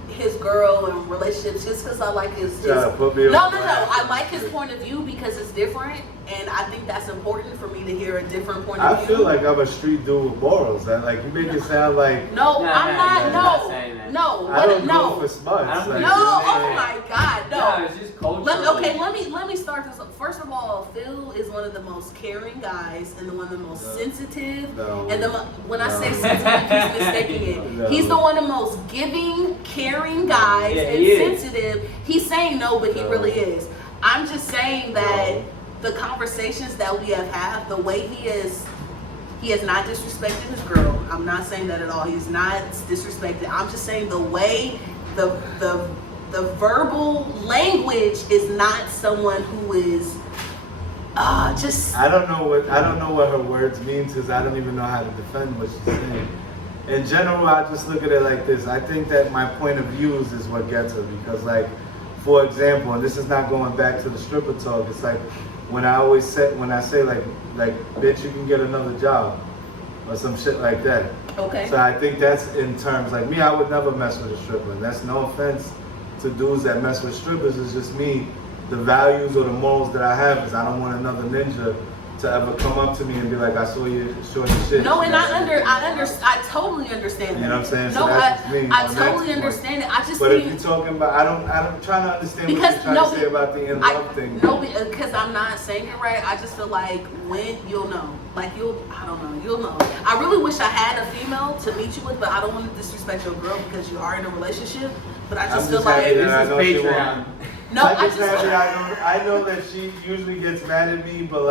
his girl and relationships just because I like his I like his point of view because it's different, and I think that's important for me to hear a different point of view. I feel like I'm a street dude with morals. Like you make it sound like I'm not saying that. No, I don't go for smuts. No, oh my God, no. No, it's just culture. Let me start this up. First of all, Phil is one of the most caring guys and one of the most sensitive. And when I say sensitive, he's mistaking it. He's the one of the most giving, caring guys and sensitive. He's saying no, but he really is. I'm just saying that the conversations that we have had, the way he has not disrespected his girl. I'm not saying that at all. He's not disrespected. I'm just saying the way the verbal language is not someone who is just. I don't know what her words mean because I don't even know how to defend what she's saying. In general, I just look at it like this. I think that my point of views is what gets her because, like, for example, and this is not going back to the stripper talk. It's like when I say like bitch, you can get another job or some shit like that. Okay. So I think that's in terms like me. I would never mess with a stripper. And that's no offense to dudes that mess with strippers. It's just me. The values or the morals that I have is I don't want another ninja to ever come up to me and be like, I saw you short shit. No, and I totally understand that. You know what I'm saying? No, so that's me. I totally understand it. I just But if you're talking about, I'm trying to understand what you're trying to say about the in love thing. No, because I'm not saying it right. I just feel like when you'll know. Like I don't know, you'll know. I really wish I had a female to meet you with, but I don't want to disrespect your girl because you are in a relationship. But I just feel like this is Patreon. No, I know that she usually gets mad at me, but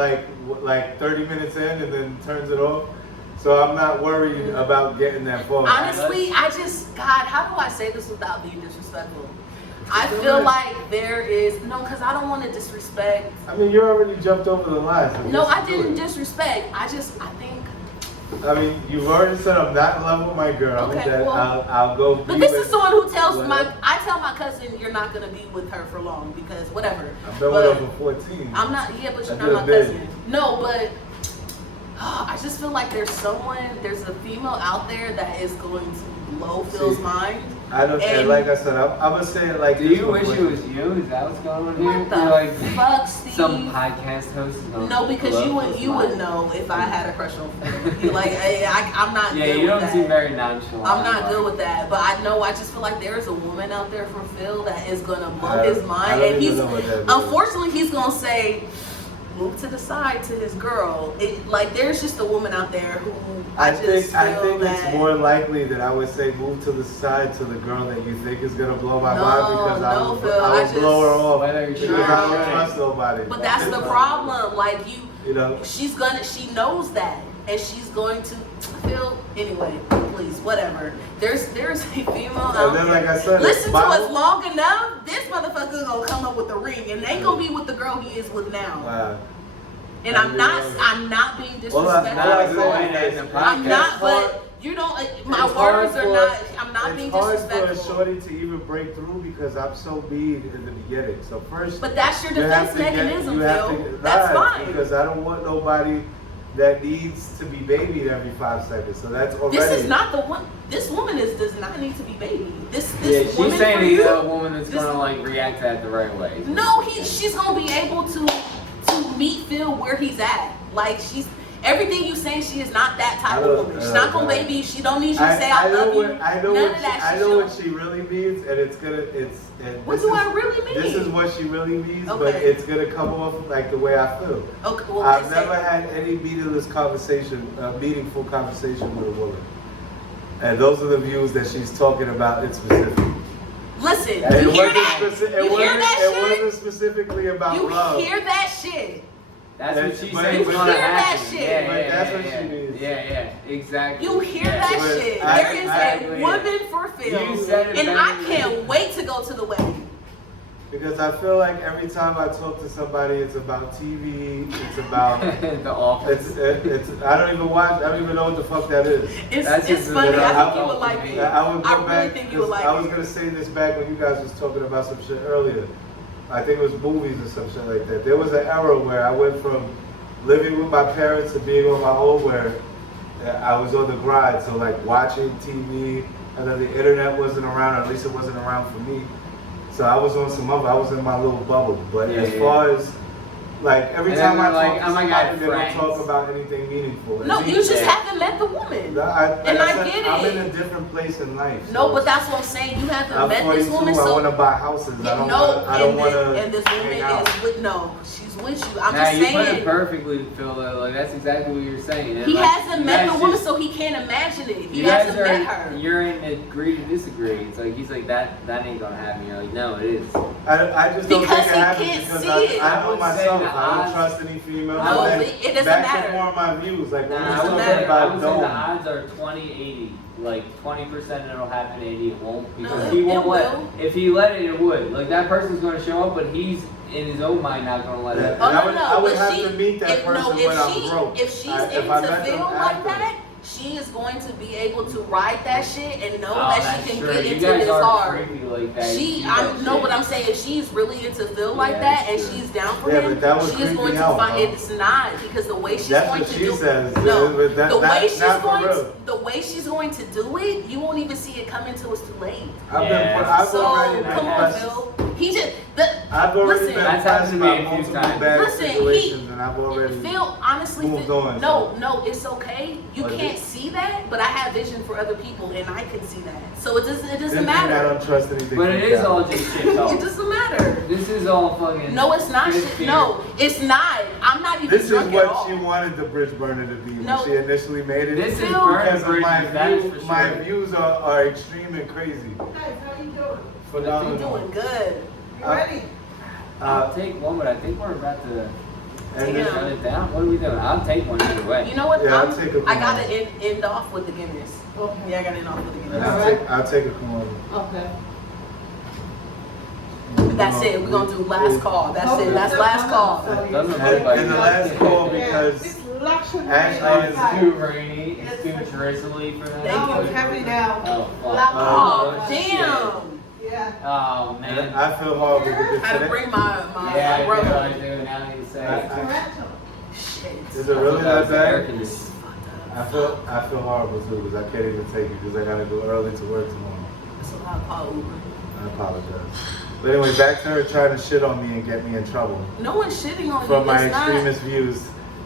like 30 minutes in and then turns it off. So I'm not worried about getting that far. Honestly, how do I say this without being disrespectful? I feel like there is because I don't want to disrespect. I mean, you already jumped over the line. So no, I didn't disrespect. I think I mean, you've already said I'm not in love with my girl. Okay, That well, I'll go. But this is someone who tells whatever. I tell my cousin you're not gonna be with her for long because whatever. I've been with her for 14. I'm not. Yeah, but you're I not did my a bid. cousin. No, but I just feel like there's a female out there that is going to blow Phil's mind. I don't. And like I said, I'm gonna say it like. Do you wish it was you? Is that what's going on here? What the Like, fuck, Steve? some podcast host is going No, because you would know if I had a crush on Phil. You're like, hey, I'm not. Yeah, good you with don't that. seem very nonchalant. I'm not good with that, but I know. I just feel like there's a woman out there for Phil that is gonna blow his mind, and he's unfortunately he's gonna say, move to the side to his girl. Like there's just a woman out there who I think it's more likely that I would say move to the side to the girl that you think is gonna blow my mind because I would blow her off because I don't trust nobody. But that's the problem. Like you know, she knows that, and she's going to feel anyway. Please, whatever. There's a female out there. Like I said, listen to us long enough. This motherfucker gonna come up with a ring, and they ain't gonna be with the girl he is with now. Wow. And I'm not being disrespectful. I'm not, but you don't. My words are not. I'm not being disrespectful. It's hard for a shorty to even break through because I'm so mean in the beginning. So first, but that's your defense mechanism, Phil. That's fine. Because I don't want nobody that needs to be babied every 5 seconds. So that's already. This is not the one. This woman does not need to be babied. This she's woman saying for he's you, a woman that's gonna like react to that the right way. No, she's gonna be able to meet Phil where he's at. Like everything you saying, she is not that type of woman. She's not gonna baby you. She don't need you to say I love you. I know what she really means, and it's gonna. What do I really mean? This is what she really means, but it's gonna come off like the way I feel. Okay, well, I've never had any meaningless conversation, meaningful conversation with a woman, and those are the views that she's talking about in specific. Listen, you hear that? It wasn't specifically about love. You hear that shit? That's what she's You saying. hear that shit? Yeah, that's what she means. Yeah, exactly. You hear that shit? There is a woman for Phil, You said it, and I can't wait to go to the wedding. Because I feel like every time I talk to somebody, it's about TV. It's about The Office. It's. I don't even watch. I don't even know what the fuck that is. It's funny. I think you would like it. I really think you would like it. I was gonna say this back when you guys was talking about some shit earlier. I think it was movies or some shit like that. There was an era where I went from living with my parents to being on my own, where I was on the grind. So like watching TV, and then the internet wasn't around, or at least it wasn't around for me. So I was on some other. I was in my little bubble. But as far as like every time I talk to somebody, they don't talk about anything meaningful. No, you just haven't met the woman. I get it. I'm in a different place in life. No, but that's what I'm saying. You haven't met this woman. I want to buy houses. I don't want to. And this woman is with she's with you. I'm now, just saying. You put it perfectly, Phil. Like that's exactly what you're saying. And he like, hasn't met the woman, so he can't imagine it. He hasn't met her. You're in agree to disagree. It's like he's like that ain't gonna happen. You're like, no, it is. I just don't think it happens can't because see I know myself. I don't trust any female. No, it doesn't matter. Back to more of my views. Like I would say the odds are 20-80. Like 20% it'll happen, 80 it won't, because he won't let. If he let it would. Like that person's gonna show up, but he's in his own mind not gonna let it. I would have to meet that person when I'm broke. If she's into Phil like that, she is going to be able to ride that shit and know that she can get into his heart. Like that. But I'm saying if she's really into Phil like that and she's down for him, she is going to find. It's not because the way she's going to do it. No, the way she's going to do it, you won't even see it come until it's too late. I've already been come on, Phil. He just. I've already been impressed by multiple bad situations, and I've already Phil, honestly, moved on. No, it's okay. You can't see that, but I have vision for other people, and I can see that. So it doesn't matter. I don't trust anything. But it is all just shit talk. It doesn't matter. This is all fucking. No, it's not shit. No, it's not. I'm not even. This is what she wanted the bridge burner to be when she initially made it. This is because of my views are extreme and crazy. Guys, how you doing? Phenomenal. You're doing good. You ready? I'll take one, but I think we're about to shut Damn. it down. What are we doing? I'll take one either way. You know what? Yeah, I'll take a I gotta end off with the Guinness. Okay. Yeah, I gotta end off with the Guinness. I'll take a corona. Okay. That's it. We're gonna do last call. That's it. That's last call. Doesn't look like And the last call because It's luxury. Ashley is too rainy. Carissa Lee for that? Thank No, it's heavy now. Oh, fuck. Oh, shit. damn. Yeah. Oh, man. I feel horrible because I had to bring my Yeah, I brother. do. Now that you say I- it. Tarantula. Shit. Is it really that bad? It's fucked up. I feel horrible too because I can't even take it because I gotta go early to work tomorrow. So I'll call Uber. I apologize. But anyway, back to her trying to shit on me and get me in trouble No one's shitting on from you. my It's not. extremist views.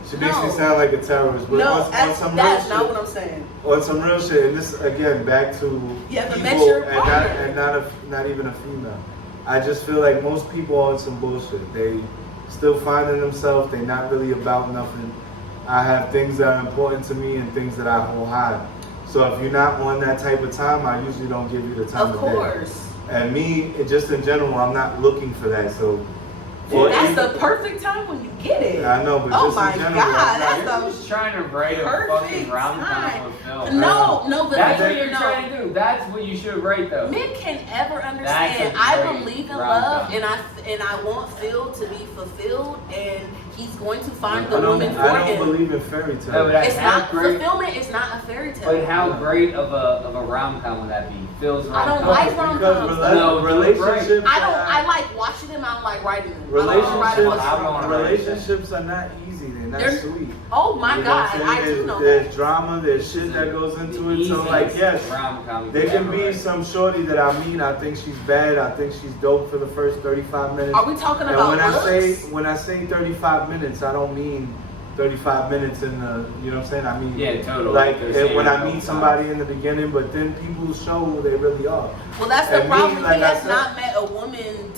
She makes me No. sound like a terrorist. But No, on some real that's shit, not what I'm saying. on some real shit, and this again back to You have to people make sure and not even a female. I just feel like most people on some bullshit. They still finding themselves. They not really about nothing. I have things that are important to me and things that I hold high. So if you're not on that type of time, I usually don't give you the time Of of day. course. And me, just in general, I'm not looking for that. So That's the perfect time when you get it. I know, but Oh just my in general, God, I'm that's not- You're just trying to write a Perfect fucking rom-com time. or film. No, but That's what then, you're trying to do. That's what you should write, though. Men can ever That's understand. a I great believe in rom-com. love, and I want Phil to be fulfilled, and he's going to find I the don't, woman for I don't him. believe in fairy tales. No, but It's how not great- fulfillment. It's not a fairy tale. But how great of a rom-com would that be? Phil's I don't rom-com. like rom-coms. Because No, relationships. I like watching them. I don't like writing them. I don't write Relationships, what's wrong. relationships are not easy. They're not They're- sweet. Oh my You know what God, I'm I saying? do know There's that. drama. There's shit that goes into it. So like, yes, rom-com there can be some shorty that I meet. I think she's bad. I think she's dope for the first 35 minutes. Are we talking And about when looks? when I say 35 minutes, I don't mean 35 minutes in the, you know what I'm saying? I mean, Yeah, totally. like They're saying when I both meet sides. somebody in the beginning, but then people show who they really are. Well, that's the And me, problem. like He I has said- not met a woman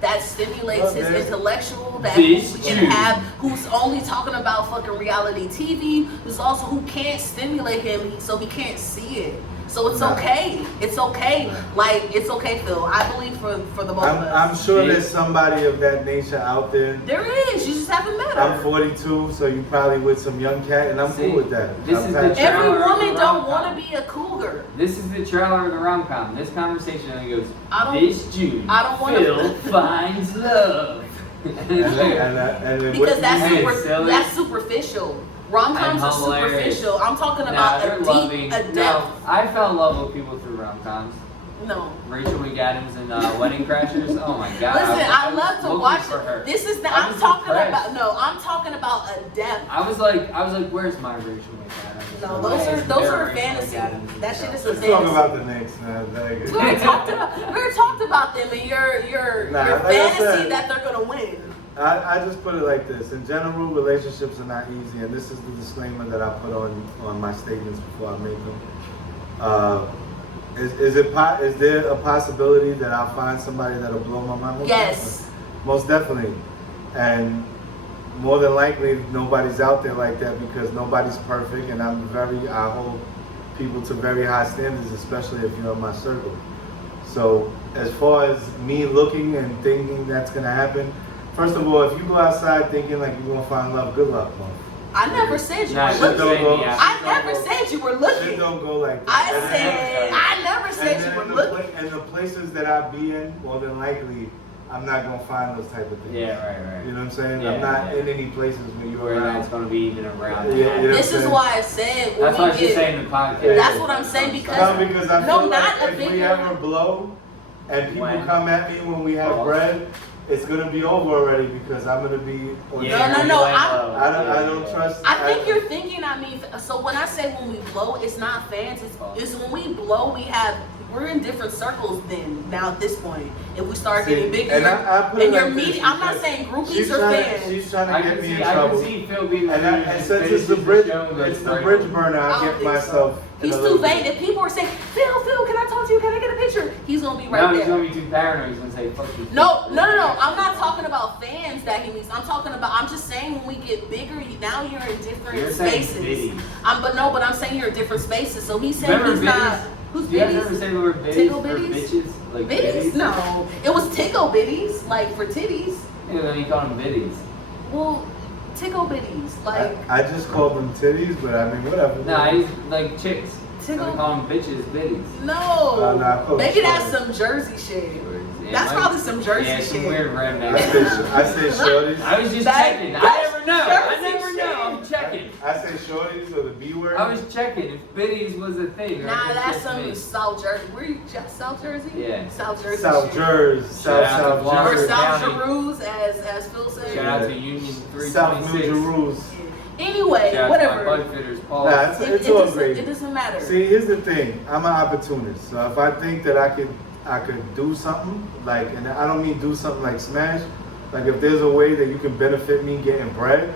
that stimulates Well, his there's- intellectual, that This who can Jew. have, who's only talking about fucking reality TV, who's also who can't stimulate him, so he can't see it. So it's Nah. okay. It's okay. Nah. Like it's okay, Phil. I believe for the both of us. I'm sure Yeah. there's somebody of that nature out there. There is. You just haven't met her. I'm 42, so you probably with some young cat, and I'm See, cool with that. this I'm is the past- Every trailer of woman the don't rom-com. want to be a cougar. This is the trailer of the rom-com. This conversation, and he goes, I don't- this June, I don't wanna- Phil finds love. and Because that's Hey, super, silly. that's superficial. Rom-coms are And hilarious. superficial. I'm talking Nah, about they're a deep, loving. a No, depth. I fell in love with people through rom-coms. No. Rachel McAdams and Wedding Crashers. Oh my God. Listen, I was love to looking watch for her. it. This is the, I I'm was talking impressed. about, no, I'm talking about a depth. I was like, where's my Rachel McAdams? No, Like, those there are Rachel fantasy. McAdams That and shit is stuff. a Let's talk fantasy. about the Knicks, man. We already talked about them and your Nah, like I fantasy said- that they're gonna win. I just put it like this. In general, relationships are not easy, and this is the disclaimer that I put on my statements before I make them. Is there a possibility that I'll find somebody that'll blow my mind? Most definitely. And more than likely, nobody's out there like that because nobody's perfect, and I hold people to very high standards, especially if you're in my circle. So as far as me looking and thinking that's gonna happen, first of all, if you go outside thinking like you're gonna find love, good luck, man. I never said you Nah, were shit looking. don't go- I never said you were Shit looking. don't go like that. I never said you were looking. And the places that I be in, more than likely, I'm not gonna find those type of things. Yeah, right. You know what I'm saying? Yeah, I'm not yeah. in any places where you're Where around. that's going to be even around. Yeah, you know This what I'm is saying? why I said when That's what I we should say get. in the podcast. That's what I'm saying because No, because I No, feel not like a if we bigger- ever blow and people When? come at me when we have Oh. bread, it's gonna be over already because I'm gonna be on Yeah, No, you're no, laying I'm- low. I don't Yeah. trust. I think you're thinking. I mean, so when I say when we blow, it's not fans. It's when we blow. We're in different circles. Then now at this point, if we start getting bigger, and I put it and you're like this, meeting, I'm not because saying groupies she's or trying, fans. She's trying to I get can me see, in I can trouble. see Phil being And since it's the bridge, it's the bridge burner. I I don't get think myself. in He's a too little vain. bit. If people are saying, Phil, can I talk to you? Can I get a picture? He's gonna be right No, he's there. going to be too paranoid. He's going to say, fuck you. No. I'm not talking about fans that he meets. I'm just saying when we get bigger, now you're in different You're saying spaces. biddies. But I'm saying you're in different spaces. So he's saying Remember he's biddies? not. Who's Do you guys ever biddies? say the word biddies Tickle or bitties? bitches? Like Biddies? No. It was tickle bitties, like for titties. Yeah, then you call them biddies. Well, tickle bitties, like I just called them titties, but I mean whatever. Nah, he's like chicks. So Tickle- they call them bitches biddies. no. Nah, close, Maybe that's close. some Jersey shit. Yeah, That's like- probably some Jersey yeah, some shit. weird redneck. I say shorties. I was just That- checking. I that's never know. I Jersey never know. I'm shit. checking. I say shorties or the B word. I was checking if biddies was a thing. or Nah, if it's that's just some me. South Jersey. Where you? South Jersey? Yeah. South Jersey. South shit. Jersey, Shout out to South Blanford Or Jersey, South County. Jeru's, as Phil said. Shout out to Union South New 326. Jerusalem. Anyway, Shout out whatever. to my bud fitters, Paul. Nah, it's all doesn't, great. it doesn't matter. See, here's the thing. I'm an opportunist. So if I think that I could do something, like, and I don't mean do something like smash, like if there's a way that you can benefit me getting bread,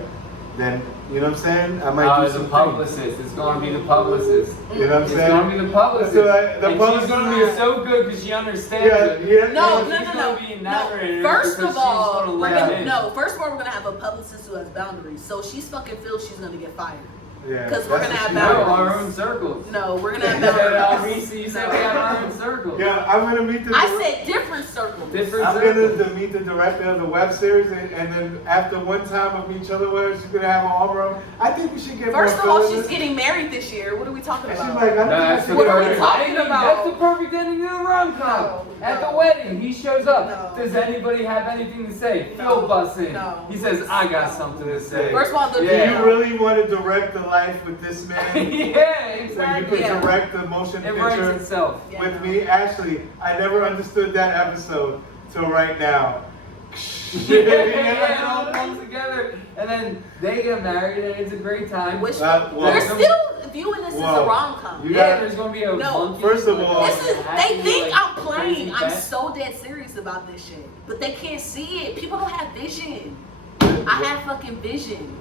then, you know what I'm saying? I might do As a some publicist, it's going to be the publicist. You know what I'm It's saying? going to be the publicist. So, like, the and publicist she's going to be so good because she understands Yeah, it. yeah. No, She's no, gonna no, be no. enamored First because of all, she's gonna we're let gonna in. no. First of all, we're gonna have a publicist who has boundaries. So she's fucking feels she's gonna get fired. Yeah, 'Cause we're that's gonna have what she No, does. boundaries. our own circles. No, we're gonna have You said, boundaries. you said we have our own circles. Yeah, I'm gonna meet the. I said different circles. Different I'm circles. gonna meet the director of the web series, and then after one time of each other, where she's gonna have an arm around. I think we should get First more of all, fillers. she's getting married this year. What are we talking And she's about? like, I don't That's the think What are we perfect talking ending. about? That's the perfect ending of the rom-com. No, At no. the wedding, he shows up. No. Does anybody have anything to say? No. Phil busts in. No. He says, I got something to say. First of all, the Do Yeah. you really want to direct the life with this man? Yeah, So you exactly. could Yeah. direct the motion It writes picture itself. Yeah. with me? Ashley, I never understood that episode till right now. Yeah, it all comes together, and then they get married, and it's a great time. Which well, we're still viewing this as well, a rom-com. you Yeah, got- there's gonna be a No. monkey. First of like, all- This is, happy, they think like, I'm playing. crazy I'm pet. so dead serious about this shit. But they can't see it. People don't have vision. I have fucking vision.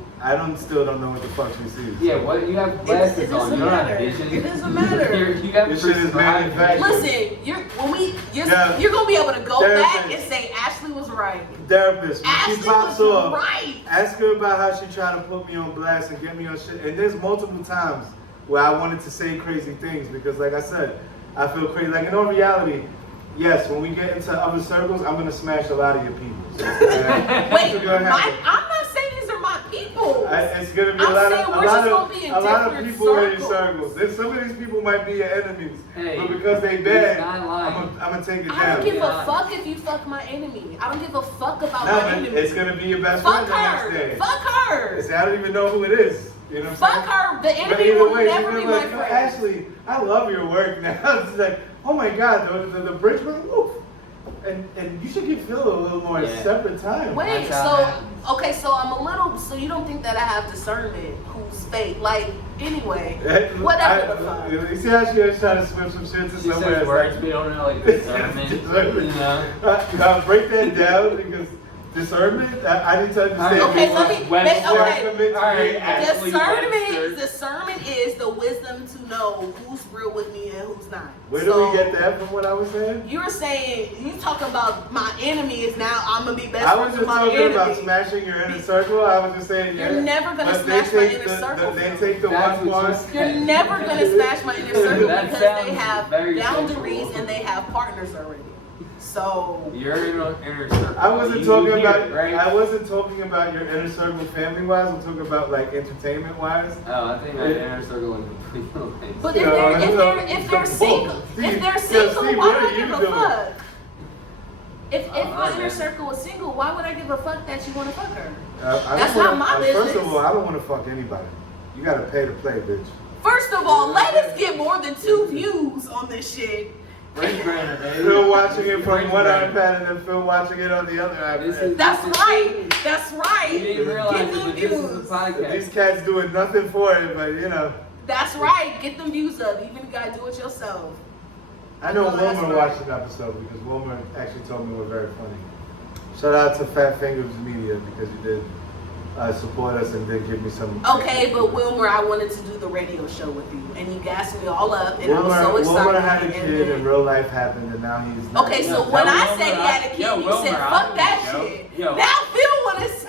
Still don't know what the fuck she sees. Yeah, what you have It glasses on? doesn't You don't have matter. vision. It doesn't matter. You got This shit is prescribed manufactured. vision. Listen, Yeah. you're gonna be able to go There it back is. and say Ashley was right. Therapist, when Ashley she pops was off, right. ask her about how she tried to put me on blast and get me on shit. And there's multiple times where I wanted to say crazy things because, like I said, I feel crazy. Like in all reality, yes, when we get into other circles, I'm gonna smash a lot of your people. So, Wait, it's gonna happen. I'm not saying these are my people. It's gonna be I'm a lot saying of we're just gonna be in a lot of different people in your circles. circles. There's some of these people might be your enemies, Hey, but because they he's bad, not lying. I'm gonna take it I down. don't give a Yeah. fuck if you fuck my enemy. I don't give a fuck about No, my but enemy. it's gonna be your best Fuck friend the next her. day. Fuck her. It's- I don't even know who it is. You know what I'm Fuck saying? her. The But enemy either will way, never she's be gonna my be friend. Ashley, I love your work now. It's like, oh my God, the bridge went woof. And you should give Phil a little more Yeah. separate time. Wait, That's how it so happens. okay, so I'm a little. So you don't think that I have discernment? Who's fake? Like anyway, whatever the fuck. You see how she was trying to swim some shit to She somewhere? says It's words like- we don't know, like discernment. You know? Break that down because discernment. I need to understand. Okay, let me. Webster. Okay. All right, Ashley Webster. Discernment is the wisdom to know who's real with me and who's not. Where do So, we get that from? What I was saying? You were saying you talking about my enemy is now I'm gonna be best I was friends just with my talking enemy. about smashing your inner circle. I was just saying, You're yeah. never gonna But smash they my take inner circle. They take the That's one what part. you said. You're never gonna smash my inner circle That because they sounds have very boundaries sexual. and they have partners already. So Your inner circle. I wasn't You talking hear about. it, right? I wasn't talking about your inner circle family wise. I'm talking about like entertainment wise. Oh, I think my inner circle is completely. but if Yeah, they're single, if they're single, Steve, why what would are I give you a doing? fuck? If my inner man. circle was single, why would I give a fuck that you want to fuck her? I That's don't not wanna- my First of business. all, I don't want to fuck anybody. You gotta pay to play, bitch. First of all, let us get more than 2 views on this shit. Brain burner, baby. Phil watching it from Brain one burner. iPad and then Phil watching it on the other This iPad. is- That's right. That's You right. didn't realize Get it, them but this is a views. podcast. These cats doing nothing for it, but you know. That's right. Get them views up. Even if you gotta do it yourself. I know No, that's Wilmer right. watched an episode because Wilmer actually told me we're very funny. Shout out to Fat Fingers Media because you did support us and did give me some. Okay, but Wilmer, I wanted to do the radio show with you, and you gassed me all up, and I was so Wilmer excited. had a and kid then- and real life happened and now he's not. Okay, Yo, so when tell I Wilmer said he had a kid, Yo, you Wilmer, said I fuck don't that know. shit. Yo. Now Phil wanna say.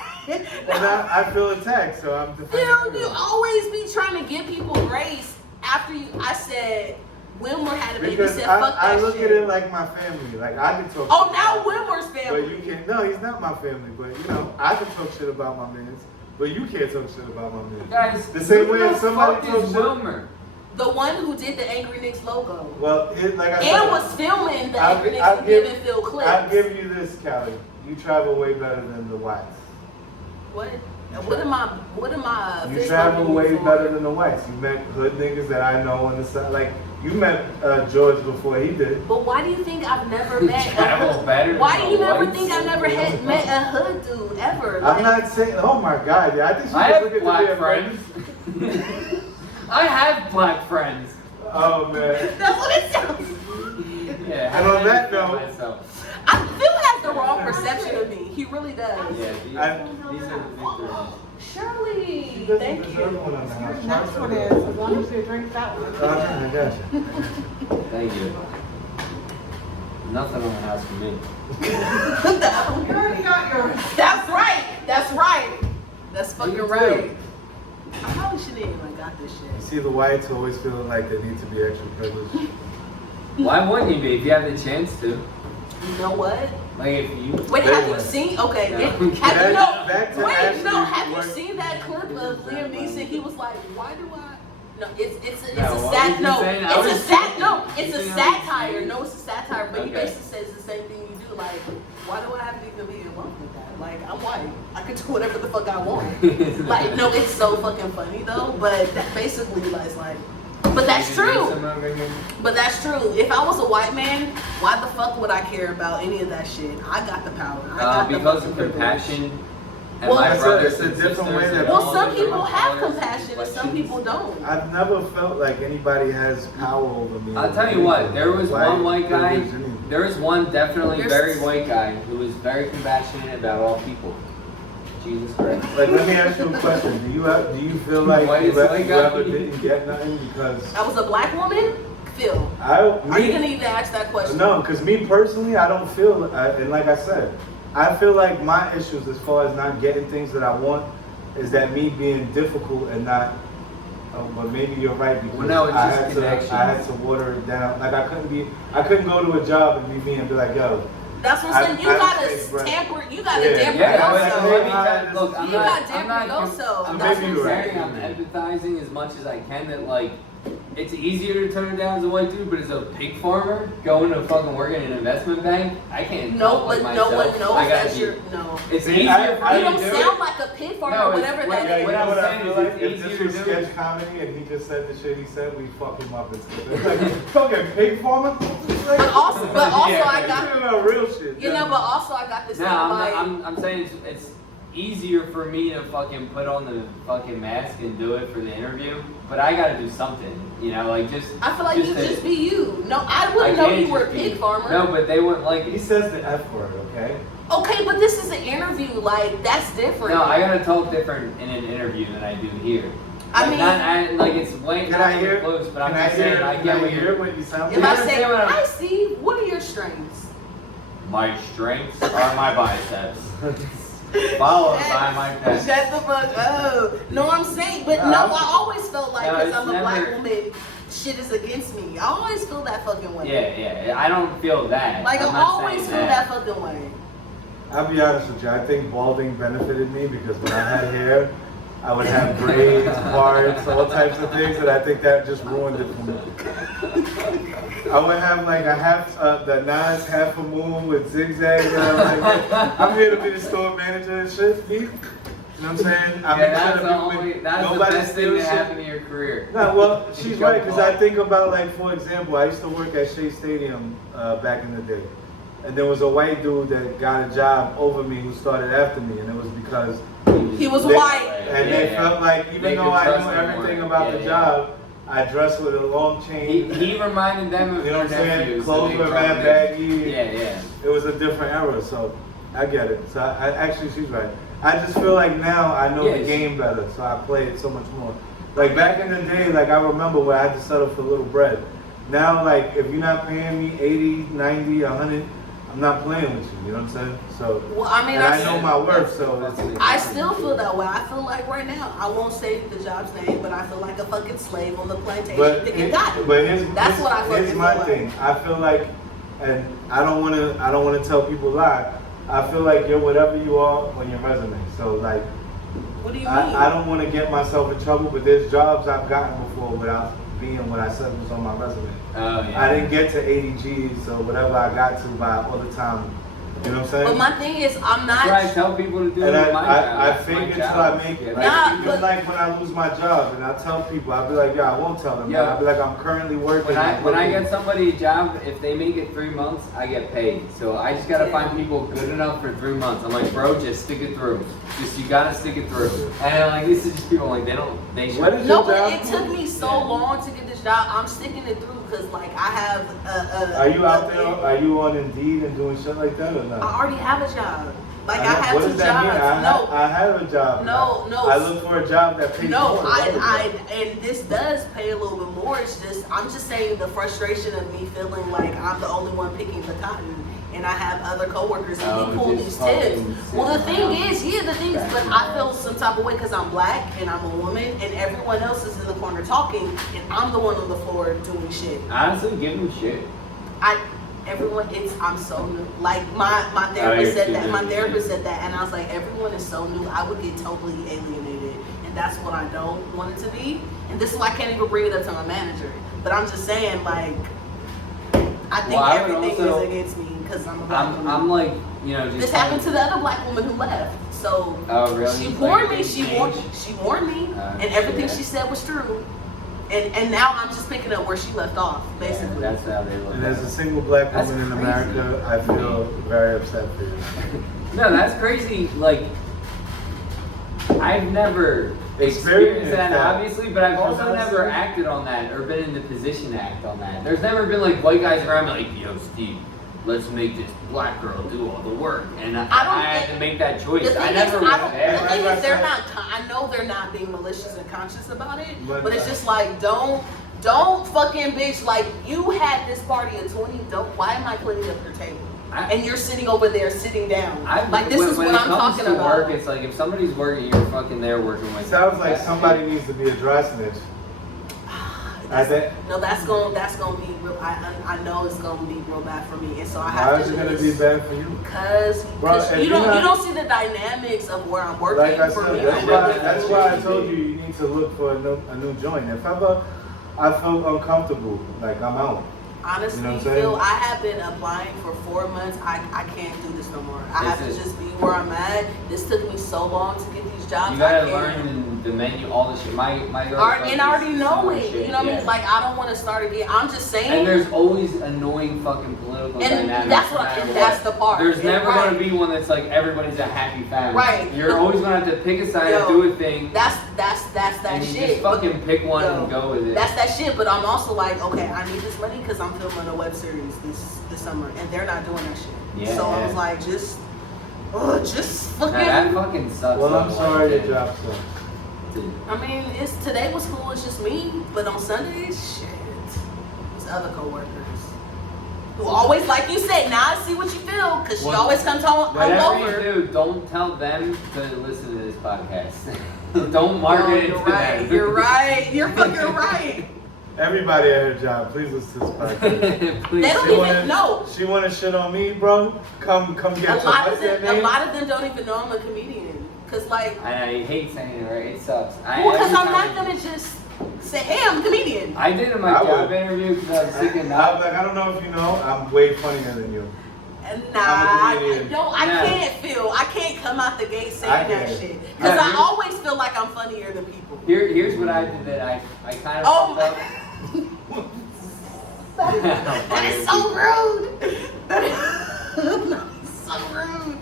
And I feel attacked, so I'm defending. Phil, you always be trying to give people grace after you. I said Wilmer had a baby. You Because said fuck that I look shit. at it like my family. Like I can talk. Oh, shit now about- Wilmer's But family. you can't. No, he's not my family. But you know, I can talk shit about my mans. But you can't talk shit about my mans. Guys, The same who way the if somebody fuck talks is shit- Wilmer? The one who did the Angry Nicks logo. Well, like I said, And was filming the I'll Angry gi- Nicks I'll and give- giving Phil clips. I'll give you this, Callie. You travel way better than the whites. What? What am I? You travel way better than the whites. You met hood niggas that I know on the side. Like, you met George before he did. But why do you think I've never met a hood? Better Why do you never whites? think I never had met a hood dude ever? Like, I'm not saying, oh my God, yeah, I think I she just have looking black to be a friends. I have black friends. Oh man. That's what it sounds. Yeah. And on that note, myself. I Phil has the wrong perception of me. He really does. Yeah, these are the victories. Shirley, thank you. Next one is, as long as you drink that one. I got you. Thank you. Nothing on the house for me. You already got yours. That's right. That's right. That's fucking You too. right. I probably shouldn't even got this shit. See the whites always feeling like they need to be extra privileged. Why wouldn't you be if you have the chance to? You know what? Like if you. Wait, have you seen? Okay, No. have you Back to wait, Ashley, no, have you what- seen that clip of Liam Neeson? He was like, "Why do I?" No, it's a No, what sat. was he No, saying? I it's a was sat. joking. No, it's a You know? satire. No, it's a satire. But he Okay. basically says the same thing you do. Like, why do I have to even be in love with that? Like, I'm white. I can do whatever the fuck I want. Like, no, it's so fucking funny though. But that basically is like. But that's true. But that's true. If I was a white man, why the fuck would I care about any of that shit? I got the power. I got the Because fucking of privilege. compassion. And Well, my That's brothers it's a and different sisters way that- and Well, all some different people have colors, compassion and some complexions. people don't. I've never felt like anybody has power over me. I'll tell you what, there was one white guy, privilege, anything. there was one definitely There's- very white guy who was very compassionate about all people. Jesus Christ. Like, let me ask you a question. Do you feel like Whitest you white guy? ever didn't get nothing because I was a black woman? Phil, are you gonna even ask that question? No, because me personally, I don't feel, and like I said, I feel like my issues as far as not getting things that I want is that me being difficult and not. But maybe you're right because Well, no, it's I just had connections. to. I had to water it down. Like I couldn't go to a job and be me and be like, yo. That's what I'm saying. You I gotta take breath. tamper. You gotta Yeah. damper Yeah, yourself. but let me yourself. tell you, look, I'm You not, got I'm damper not, yourself. I'm Maybe not you're right. saying I'm empathizing as much as I can that like, it's easier to turn it down as a white dude, but as a pig farmer going to fucking work in an investment bank, I can't. No, talk like but no myself. one knows I gotta that's be- your no. It's See, easier I for You me to don't do sound it. like a pig farmer, No, it's- whatever what- that Yeah, is. you what know I'm what I saying feel is like? it's If easier this to was do. sketch comedy and he just said the shit he said, we fuck him up and stuff. It's like, fucking pig farmer? But also Yeah, I got real shit. you know, but also I got this No, thing I'm, like I'm saying it's easier for me to fucking put on the fucking mask and do it for the interview, but I gotta do something, you know, like just. I feel like you to- just be you. No, I wouldn't know can't you were a just be- pig farmer. No, but they wouldn't like He it. says the F word, okay? Okay, but this is an interview. Like that's different. No, I gotta talk different in an interview than I do here. I Like, mean- like it's way Can not I hear? close, but I'm Can just I saying hear? I Can get I what hear you're. what you sound If like? I You say, understand what I'm- "Hi, Steve, what are your strengths?" My strengths are my biceps, followed by my pecs. Shut the fuck up. No, I'm saying, but no, I always felt like No, because it's I'm a black never- woman, shit is against me. I always feel that fucking way. Yeah, I don't feel that. Like I'm I not always saying feel that fucking way. I'll be honest with you. I think balding benefited me because when I had hair, I would have braids, parts, all types of things, and I think that just ruined it for me. I would have like a half, the Nas half a moon with zigzags, and I'm like, I'm here to be the store manager and shit. You know what I'm saying? I'm Yeah, that's gonna the be- only, that's the nobody best thing steals that shit. happened to your career. No, well, she's You right, got because I bald. think about, like, for example, I used to work at Shea Stadium back in the day. And there was a white dude that got a job over me who started after me, and it was because He was they, white. and they felt like, even They though could I trust knew him everything more. about the Yeah. job, I dressed with a long chain. He reminded them of You know what I'm their saying? nephews, Clothes so were they mad brought baggy. Yeah. It was a different era, so I get it. So I actually, she's right. I just feel like now I know the Yes. game better, so I play it so much more. Like back in the day, like I remember where I had to settle for a little bread. Now, like if you're not paying me 80, 90, 100, I'm not playing with you. You know what I'm saying? So, Well, I mean, and I know my worth, so it's. I still feel that way. I feel like right now, I won't say the job's name, but I feel like a fucking slave on the plantation picking cotton. But That's what I fucking here's my feel thing. I feel like, and I don't want to tell people lie. I feel like you're whatever you are on your resume. So like, What do you mean? I don't want to get myself in trouble, but there's jobs I've gotten before without being what I said was on my resume. Oh yeah. I didn't get to 80 G's or whatever I got to by all the time You know what I'm saying? But my thing is, I'm not. That's what I tell people to do And with my job. I That's fake my it till job. I make it. Nah, Like, but- even like when I lose my job and I tell people, I'll be like, yeah, I won't tell them. Yeah. I'll be like, I'm currently working. When I get somebody a job, if they make it 3 months, I get paid. So I just gotta find people good enough for 3 months. I'm like, bro, just stick it through. You gotta stick it through. And like, this is just people like, they should. What is No, your job? but it took me so long to get this job. I'm sticking it through because, like, I have a. Are you out there? Are you on Indeed and doing shit like that or not? I already have a job. Like, I know. have What 2 does that mean? jobs. I have a job. No. I look for a job that pays No, more. and this does pay a little bit more. It's just, I'm just saying the frustration of me feeling like I'm the only one picking the cotton, and I have other coworkers and we pull just these fucking tips. Well, the sitting thing around. is, but I feel some type of way because I'm black and I'm a woman, and everyone else is in the corner talking, and I'm the one on the floor doing shit. Honestly, give them shit. I'm so new. Like my Oh, therapist you're said that. too My new. therapist said that, and I was like, everyone is so new. I would get totally alienated, and that's what I don't want it to be. And this is why I can't even bring it up to my manager. But I'm just saying, like, I think I would everything also- is against me because I'm a black woman. I'm like, you know, just. This happened to the other black woman who left. So Oh, really? she Like, warned me. big She change? warned me, and everything yeah. she said was true. And now I'm just picking up where she left off, basically. That's how they look. And at as it. a single black That's woman in crazy. America, I feel very upset for you. No, that's crazy. Like, I've never experienced Experienced that, that. obviously, but I've also Honestly. never acted on that or been in the position to act on that. There's never been like white guys around me like, yo, Steve, let's make this black girl do all the work, and I had to make that choice. The I thing never is, was the there. thing Like is, they're I not. I know they're not being malicious and conscious about it, But, but it's just like, don't fucking bitch. Like, you had this party at 20. Why am I cleaning up your table? And you're sitting over there, sitting down. Like, this is when what it I'm comes talking to about. Work, it's like if somebody's working, you're fucking there working with. Sounds like them. somebody needs to be a dry snitch. I think. No, that's gonna be real. I know it's gonna be real bad for me, and so I Why have is to it gonna just, be bad for you? Cause Bro, if you you're don't not- you don't see the dynamics of where I'm working. Like I for said, me, that's why I told you need to look for a new joint. If ever I feel uncomfortable, like I'm out. Honestly, You know what I'm saying? Phil, I have been applying for 4 months. I can't do this no more. I have to just be where I'm at. This took me so long to get these jobs. You gotta I can't. learn the menu, all the shit. My girl. And I already know it. Shit, You know what I mean? Like, I don't want to start again. I'm just saying. And there's always annoying fucking political And dynamics. that's no what matter that's the part. There's Yeah, never right. gonna be one that's like everybody's a happy family. Right. You're always gonna have to pick a side Yo, and do a thing. That's that and you shit. just fucking pick one Yo, and go with it. That's that shit. But I'm also like, okay, I need this money because I'm filming a web series this summer, and they're not doing that shit. Yeah, So I yeah. was like, just fucking. Now, that fucking sucks. Well, I'm though, sorry like, your job sucks. dude. I mean, today was cool. It's just me. But on Sundays, shit, it's other coworkers who always, like you said. Now I see what you feel because she Well, always comes home Whatever over. you do, don't tell them to listen to this podcast. Don't market it You're to right. them. You're right. You're fucking right. Everybody at her job, please listen to this podcast. Please. They don't She even wanna- know. She wanna shit on me, bro? Come get A your lot what's of that them, a name? lot of them don't even know I'm a comedian. Cause like, I hate saying it, right? It sucks. well, cause every I'm time- not gonna just say, hey, I'm a comedian. I did in my I job would. interview because I was sick and I'm like, I don't know if you know, I'm way funnier than you. Nah, I'm a comedian. I Nah. I can't come out the gate I saying that get it. shit. Nah, Cause I here's- always feel like I'm funnier than people. Here's what I did that I kind of Oh fucked my. up. That is so rude. That is so rude.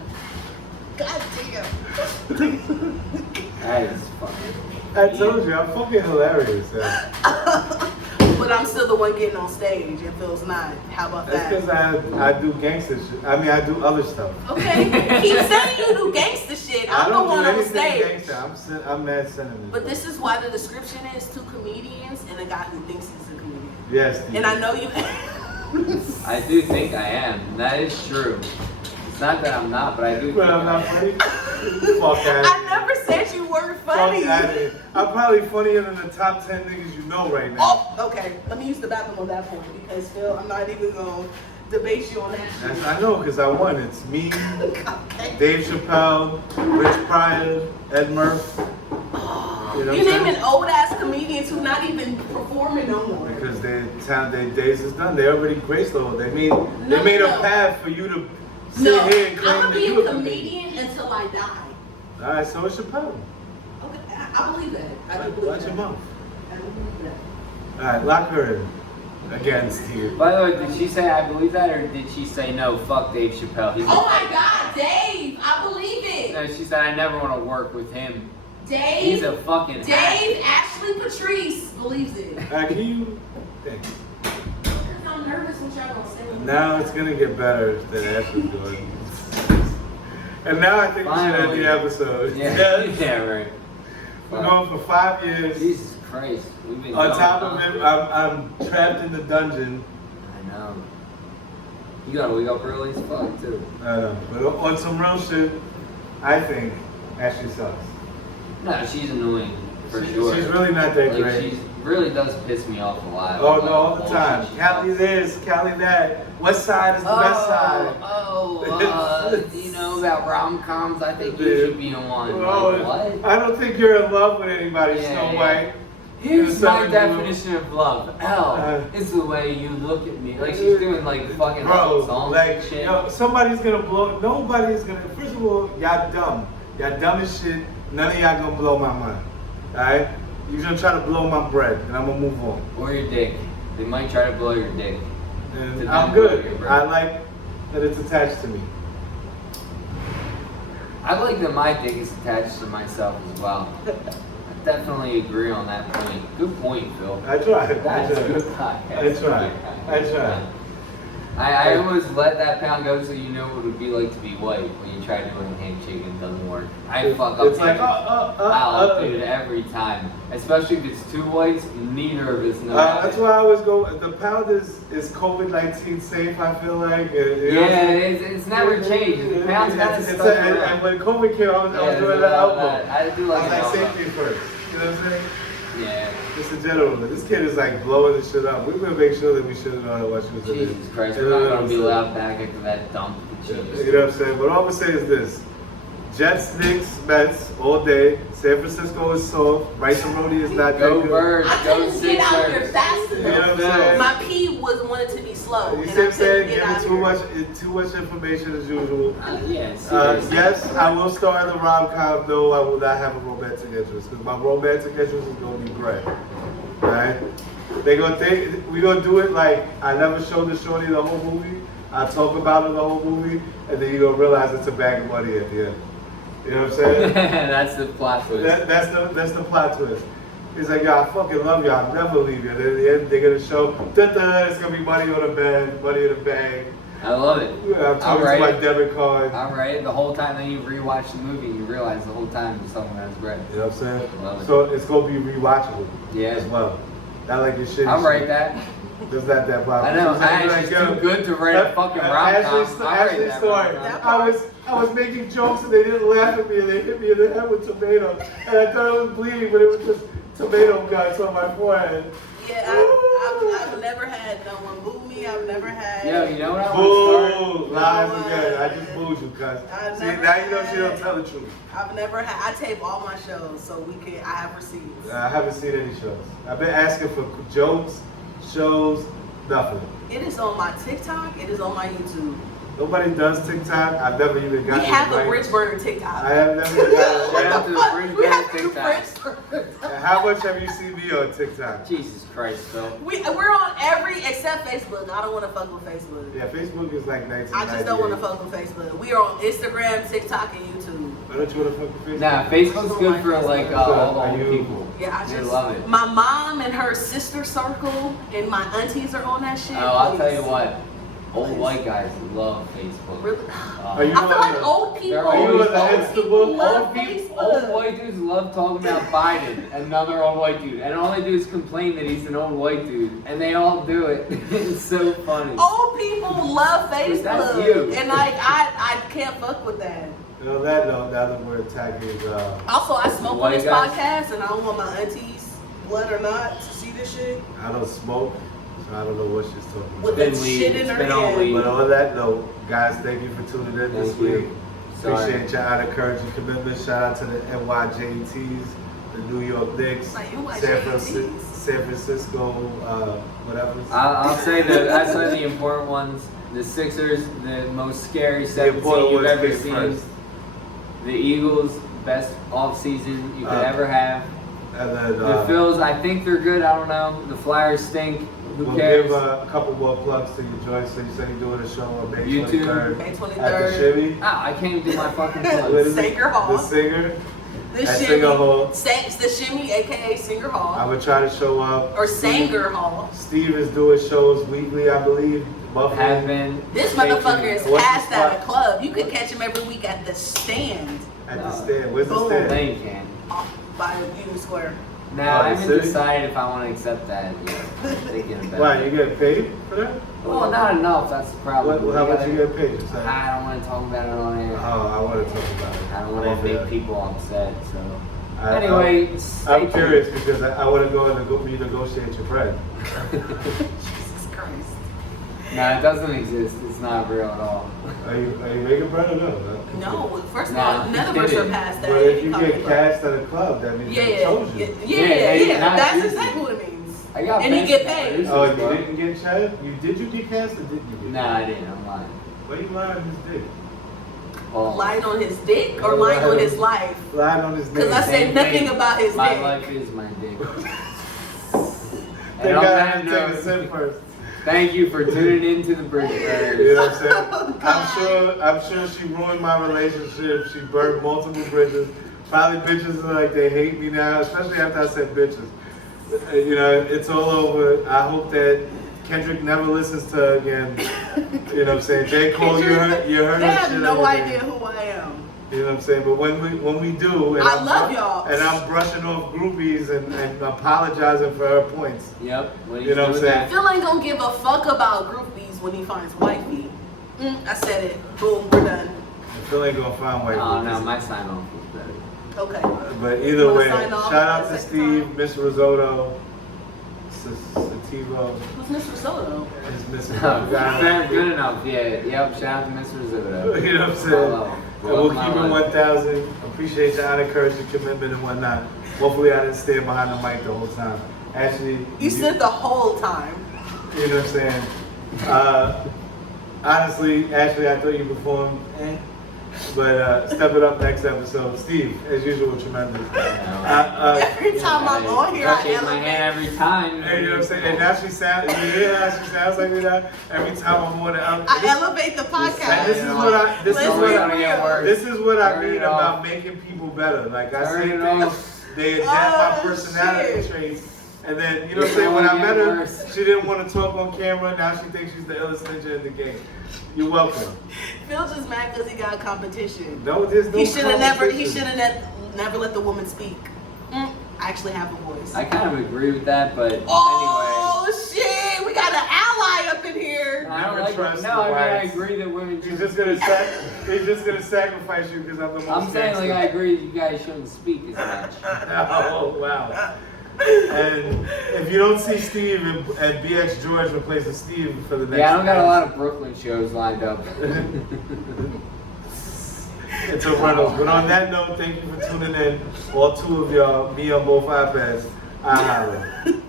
God damn. That is funny. I told you, I'm fucking hilarious. But I'm still the one getting on stage. It feels not. How about That's that? because I do gangster shit. I mean, I do other stuff. Okay, keep saying you do gangster shit. I I'm the don't one do on anything stage. gangster. I'm mad sentiment. But this is why the description is 2 comedians and a guy who thinks he's a comedian. Yes, Steve. And I know you. I do think I am. That is true. It's not that I'm not, but I do. But think I'm not I am. funny. Fuck out I never said you weren't funny. I'm probably funnier than the top 10 niggas you know right now. Oh, okay. Let me use the bathroom on that point because Phil, I'm not even gonna debate you on that That's, shit. I know, because I won. It's me, Okay. Dave Chappelle, Rich Pryor, Ed Murph. You know You what I'm naming saying? old ass comedians who not even performing no more. Because their days is done. They already graced over. They made No, a no. path for you to No, sit here and I'm claim gonna that be you a comedian until I die. All right, so it's Chappelle. Okay, I believe that. I do believe Watch that. your mouth. I do believe that. All right, lock her in against Steve. By the way, did she say I believe that, or did she say no? Fuck Dave Chappelle. He's Oh my God, Dave! I believe it. No, she said I never want to work with him. Dave. He's a fucking. Dave Ashley Patrice believes it. All right, can you? Thanks. I'm nervous what y'all gonna say. Now it's gonna get better than Ashley's doing. And now I think we should end Finally. the episode. Yeah, yeah, right. We're going for 5 years. Jesus Christ, we've been On going top of it, I'm trapped in the dungeon. I know. You gotta wake up early as fuck too. I know. But on some real shit, I think Ashley sucks. No, she's annoying for She- sure. She's really not that like, great. she really does piss me off a lot. Oh Like, no, all the bullshit time. she Cali does. this, Cali that. What side is the best side? You know about rom-coms? I think you should be on one. Oh, Like, what? I don't think you're in love with anybody, Yeah, Snow yeah. White. Here's You're my so- definition of love. L is the way you look at me. Like she's doing like fucking Bro, songs like, and shit. yo, somebody's gonna blow. Nobody's gonna. First of all, y'all dumb. Y'all dumb as shit. None of y'all gonna blow my mind. All right? You're gonna try to blow my bread, and I'm gonna move on. Or your dick. They might try to blow your dick. And To I'm them, blow good. your bread. I like that it's attached to me. I like that my dick is attached to myself as well. I definitely agree on that point. Good point, Phil. I tried. I That's tried. good. I tried. I tried. I almost let that pound go so you know what it would be like to be white when you try doing a handshake and it doesn't work. I fuck up. It's like, Dude, every time. Especially if it's two whites, neither of us know. that's why I always go. The pound is COVID-19 safe. I feel like. Yeah, it's never changed. The pound's got to stuck around. And when COVID came, I was Yeah, doing there's that a lot of elbow. that. I do like I an was elbow. like safety first. You know what I'm saying? Yeah. Just in general, but this kid is like blowing the shit up. We're gonna make sure that we should have known what she was doing. Jesus Christ, we're not gonna be allowed back after that dump that she just You know what I'm saying? But all I'm saying is this. Jets, Knicks, Mets, all day. San Francisco is soft. Rice and Roni is not that Go good. Birds, I go couldn't get out here Sixers. fast You know what I'm enough. saying? My pee was wanted to be slow. You and see what I'm I saying? couldn't get out Giving too much information as usual. Yeah, seriously. Yes, I will star in the rom-com, though I will not have a romantic interest. Because my romantic interest is going to be Greg. Alright? We gonna do it like I never showed the shorty the whole movie. I talk about it the whole movie, and then you're gonna realize it's a bag of money at the end. You know what I'm saying? That's the plot twist. That's the plot twist. He's like, yo, I fucking love you. I'll never leave you. And then at the end, they're gonna show, it's gonna be money on the bed, money in the bag. I love it. I'm talking to my debit card. I'm right. The whole time then you rewatch the movie, you realize the whole time someone has bread. You know what I'm saying? Love it. So it's gonna be rewatchable Yeah. as well. Not like your shit. I'll write that. There's not that problem. I know. It's like, Ashley's yo, too good to write a fucking rom-com. Ashley's story. I was making jokes and they didn't laugh at me and they hit me in the head with tomatoes. And I thought I was bleeding, but it was just tomato guts on my forehead. Yeah, I've never had no one boo me. I've never had. Yo, you know what I want to Boo! Lies again. I just booed you, cuz. See, now you know she don't tell the truth. I've never had. I tape all my shows, so I have receipts. I haven't seen any shows. I've been asking for jokes, shows, nothing. It is on my TikTok. It is on my YouTube. Nobody does TikTok. I've never even We gotten have a it. Bridge Burger TikTok. I have never gotten Shout it. out to the Bridge We have Burger two TikTok. Bridge Burgers. How much have you seen me on TikTok? Jesus Christ, Phil. We're on every except Facebook. I don't want to fuck with Facebook. Yeah, Facebook is like 1998. I just don't want to fuck with Facebook. We are on Instagram, TikTok, and YouTube. Why don't you want to fuck with Facebook? Nah, Facebook's good for like all the Are old you- people. Yeah, I They just love it. My mom and her sister circle and my aunties are on that shit. Oh, I'll tell you Please. what. Old Please. white guys love Facebook. Really? Are you I feel like on old people. They're always old people Instabook? love Old white dudes love talking about Biden, another old white dude, and all they do is complain that he's an old white dude, and they all do it. It's so funny. Old people love Facebook, That's you. and like I can't fuck with that. You know that though, now that we're attacking, Also, I smoke on White this guys? podcast, and I don't want my aunties, blood or not, to see this shit I don't smoke, so I don't know what she's talking about. with been that weed. shit in It's her been all head. weed. But on that note, guys, thank you for tuning in this Thank you. week. Sorry. Appreciate your encouraging commitment. Shout out to the NYJTs, the New York Knicks, Like, you watch San AMCs. Francisco, whatever. I'll say that's one of the important ones. The Sixers, the most scary The 17 important you've ones ever came seen. first. The Eagles, best offseason you could ever have. And then, The Phils, I think they're good. I don't know. The Flyers stink. Who we'll cares? give a couple more plugs to you, Joyce. So you said you're doing a show on May YouTube. 23rd May at the 23rd. Shimmy. Oh, I can't even do my fucking What plugs. is it? Singer Hall. The Singer. The At Shimmy. Singer Hall. It's the Shimmy, aka Singer Hall. I would try to show up. Or Sanger Hall. Steve is doing shows weekly, I believe. Buffalo. Have been. This motherfucker is What's the passed at a spot? club. You could catch him every week at the stand At the stand. Where's the Boom. No, stand? you can. by Union Square. Now, Oh, I the haven't city? decided if I want to accept that yet. Thinking about Why, it. you get paid for that? Well, not enough. That's the problem. How much you get paid? Just like- I don't want to talk about it on air. Oh, I want to talk about it. I don't want to make people upset. So I- anyway, I'm stay curious because I want to go and renegotiate your price. Jesus Christ. No, it doesn't exist. It's not real at all. Are you making bread or no? No, first of Nah, all, none of us did are it. past that. But if you get cast at a club, that means Yeah, they yeah, chose you. Yeah, not That's usually. exactly what it means. I got And you best get paid. producers, Oh, you bro. didn't get cast? Did you get cast or didn't you get No, cast? I didn't. I'm lying. Why you lying on his dick? Oh. Lying on his dick or lying on his life? Lying on his dick. Because I Same said nothing thing. about his My dick. life is my dick. Thank And on God I that had to take a note, sip first. thank you for tuning into the Bridge You Burners. know what I'm saying? Oh, I'm sure she ruined my relationship. She burned multiple bridges. Probably bitches are like they hate me now, especially after I said bitches. You know, it's all over. I hope that Kendrick never listens to her again. You know what I'm saying? J. Cole, you heard They her have shit. no every day. idea who I am. You know what I'm saying? But when we do, and I I'm love y'all. and I'm brushing off groupies and apologizing for her points. Yep. What You know what I'm saying? Phil ain't gonna give a fuck about groupies when he finds wifey. I said it. Boom, we're done. I feel ain't gonna find white Oh no, groupies. my sign off was better. Okay. But either Wanna way, sign off shout out for to the second Steve, time? Miss Risotto, Sativo. Who's Miss Risotto? Is missing. Fair, good enough. Yeah. Yep. Shout out to Mr. Rizzuto. You know what I'm saying? Hello. And we'll Love my keep it life. 1,000. Appreciate the honor, courage, and commitment and whatnot. Hopefully, I didn't stand behind the mic the whole time. Actually, You stood the whole time. You know what I'm saying? Honestly, Ashley, I thought you performed, but step it up next episode. Steve, as usual, tremendous. Every time I'm on here, I Shake my hand elevate. every time. Hey, you know what I'm saying? And now she sounds, you hear how she sounds like me now? Every time I'm on it, I elevate the podcast. and this is what I, this is Let's what be I, real. this is what I Turn mean it about off. making people better. Like I Turn say it things, off. they adapt my Oh, personality shit. traits. And then, you know what I'm It's saying, when I only met getting her, worse. she didn't want to talk on camera. Now she thinks she's the illest ninja in the game. You're welcome. Phil just mad because he got competition. No, there's no He should have never. He competition. should have never let the woman speak. I actually have a voice. I kind of agree with that, but Oh shit! We got an ally up in here. anyway. I don't Never like. trust No, I mean I wives. agree that women. He's just gonna sacrifice you because I'm the most I'm saying like I gangster. agree that you guys shouldn't speak as much. Oh, wow. And if you don't see Steve and BX George replaces Steve for the next Yeah, I don't got a match, lot of Brooklyn shows lined up. it's a Reynolds. But on that note, thank you for tuning in. All two of y'all, me on both iPads. I holla.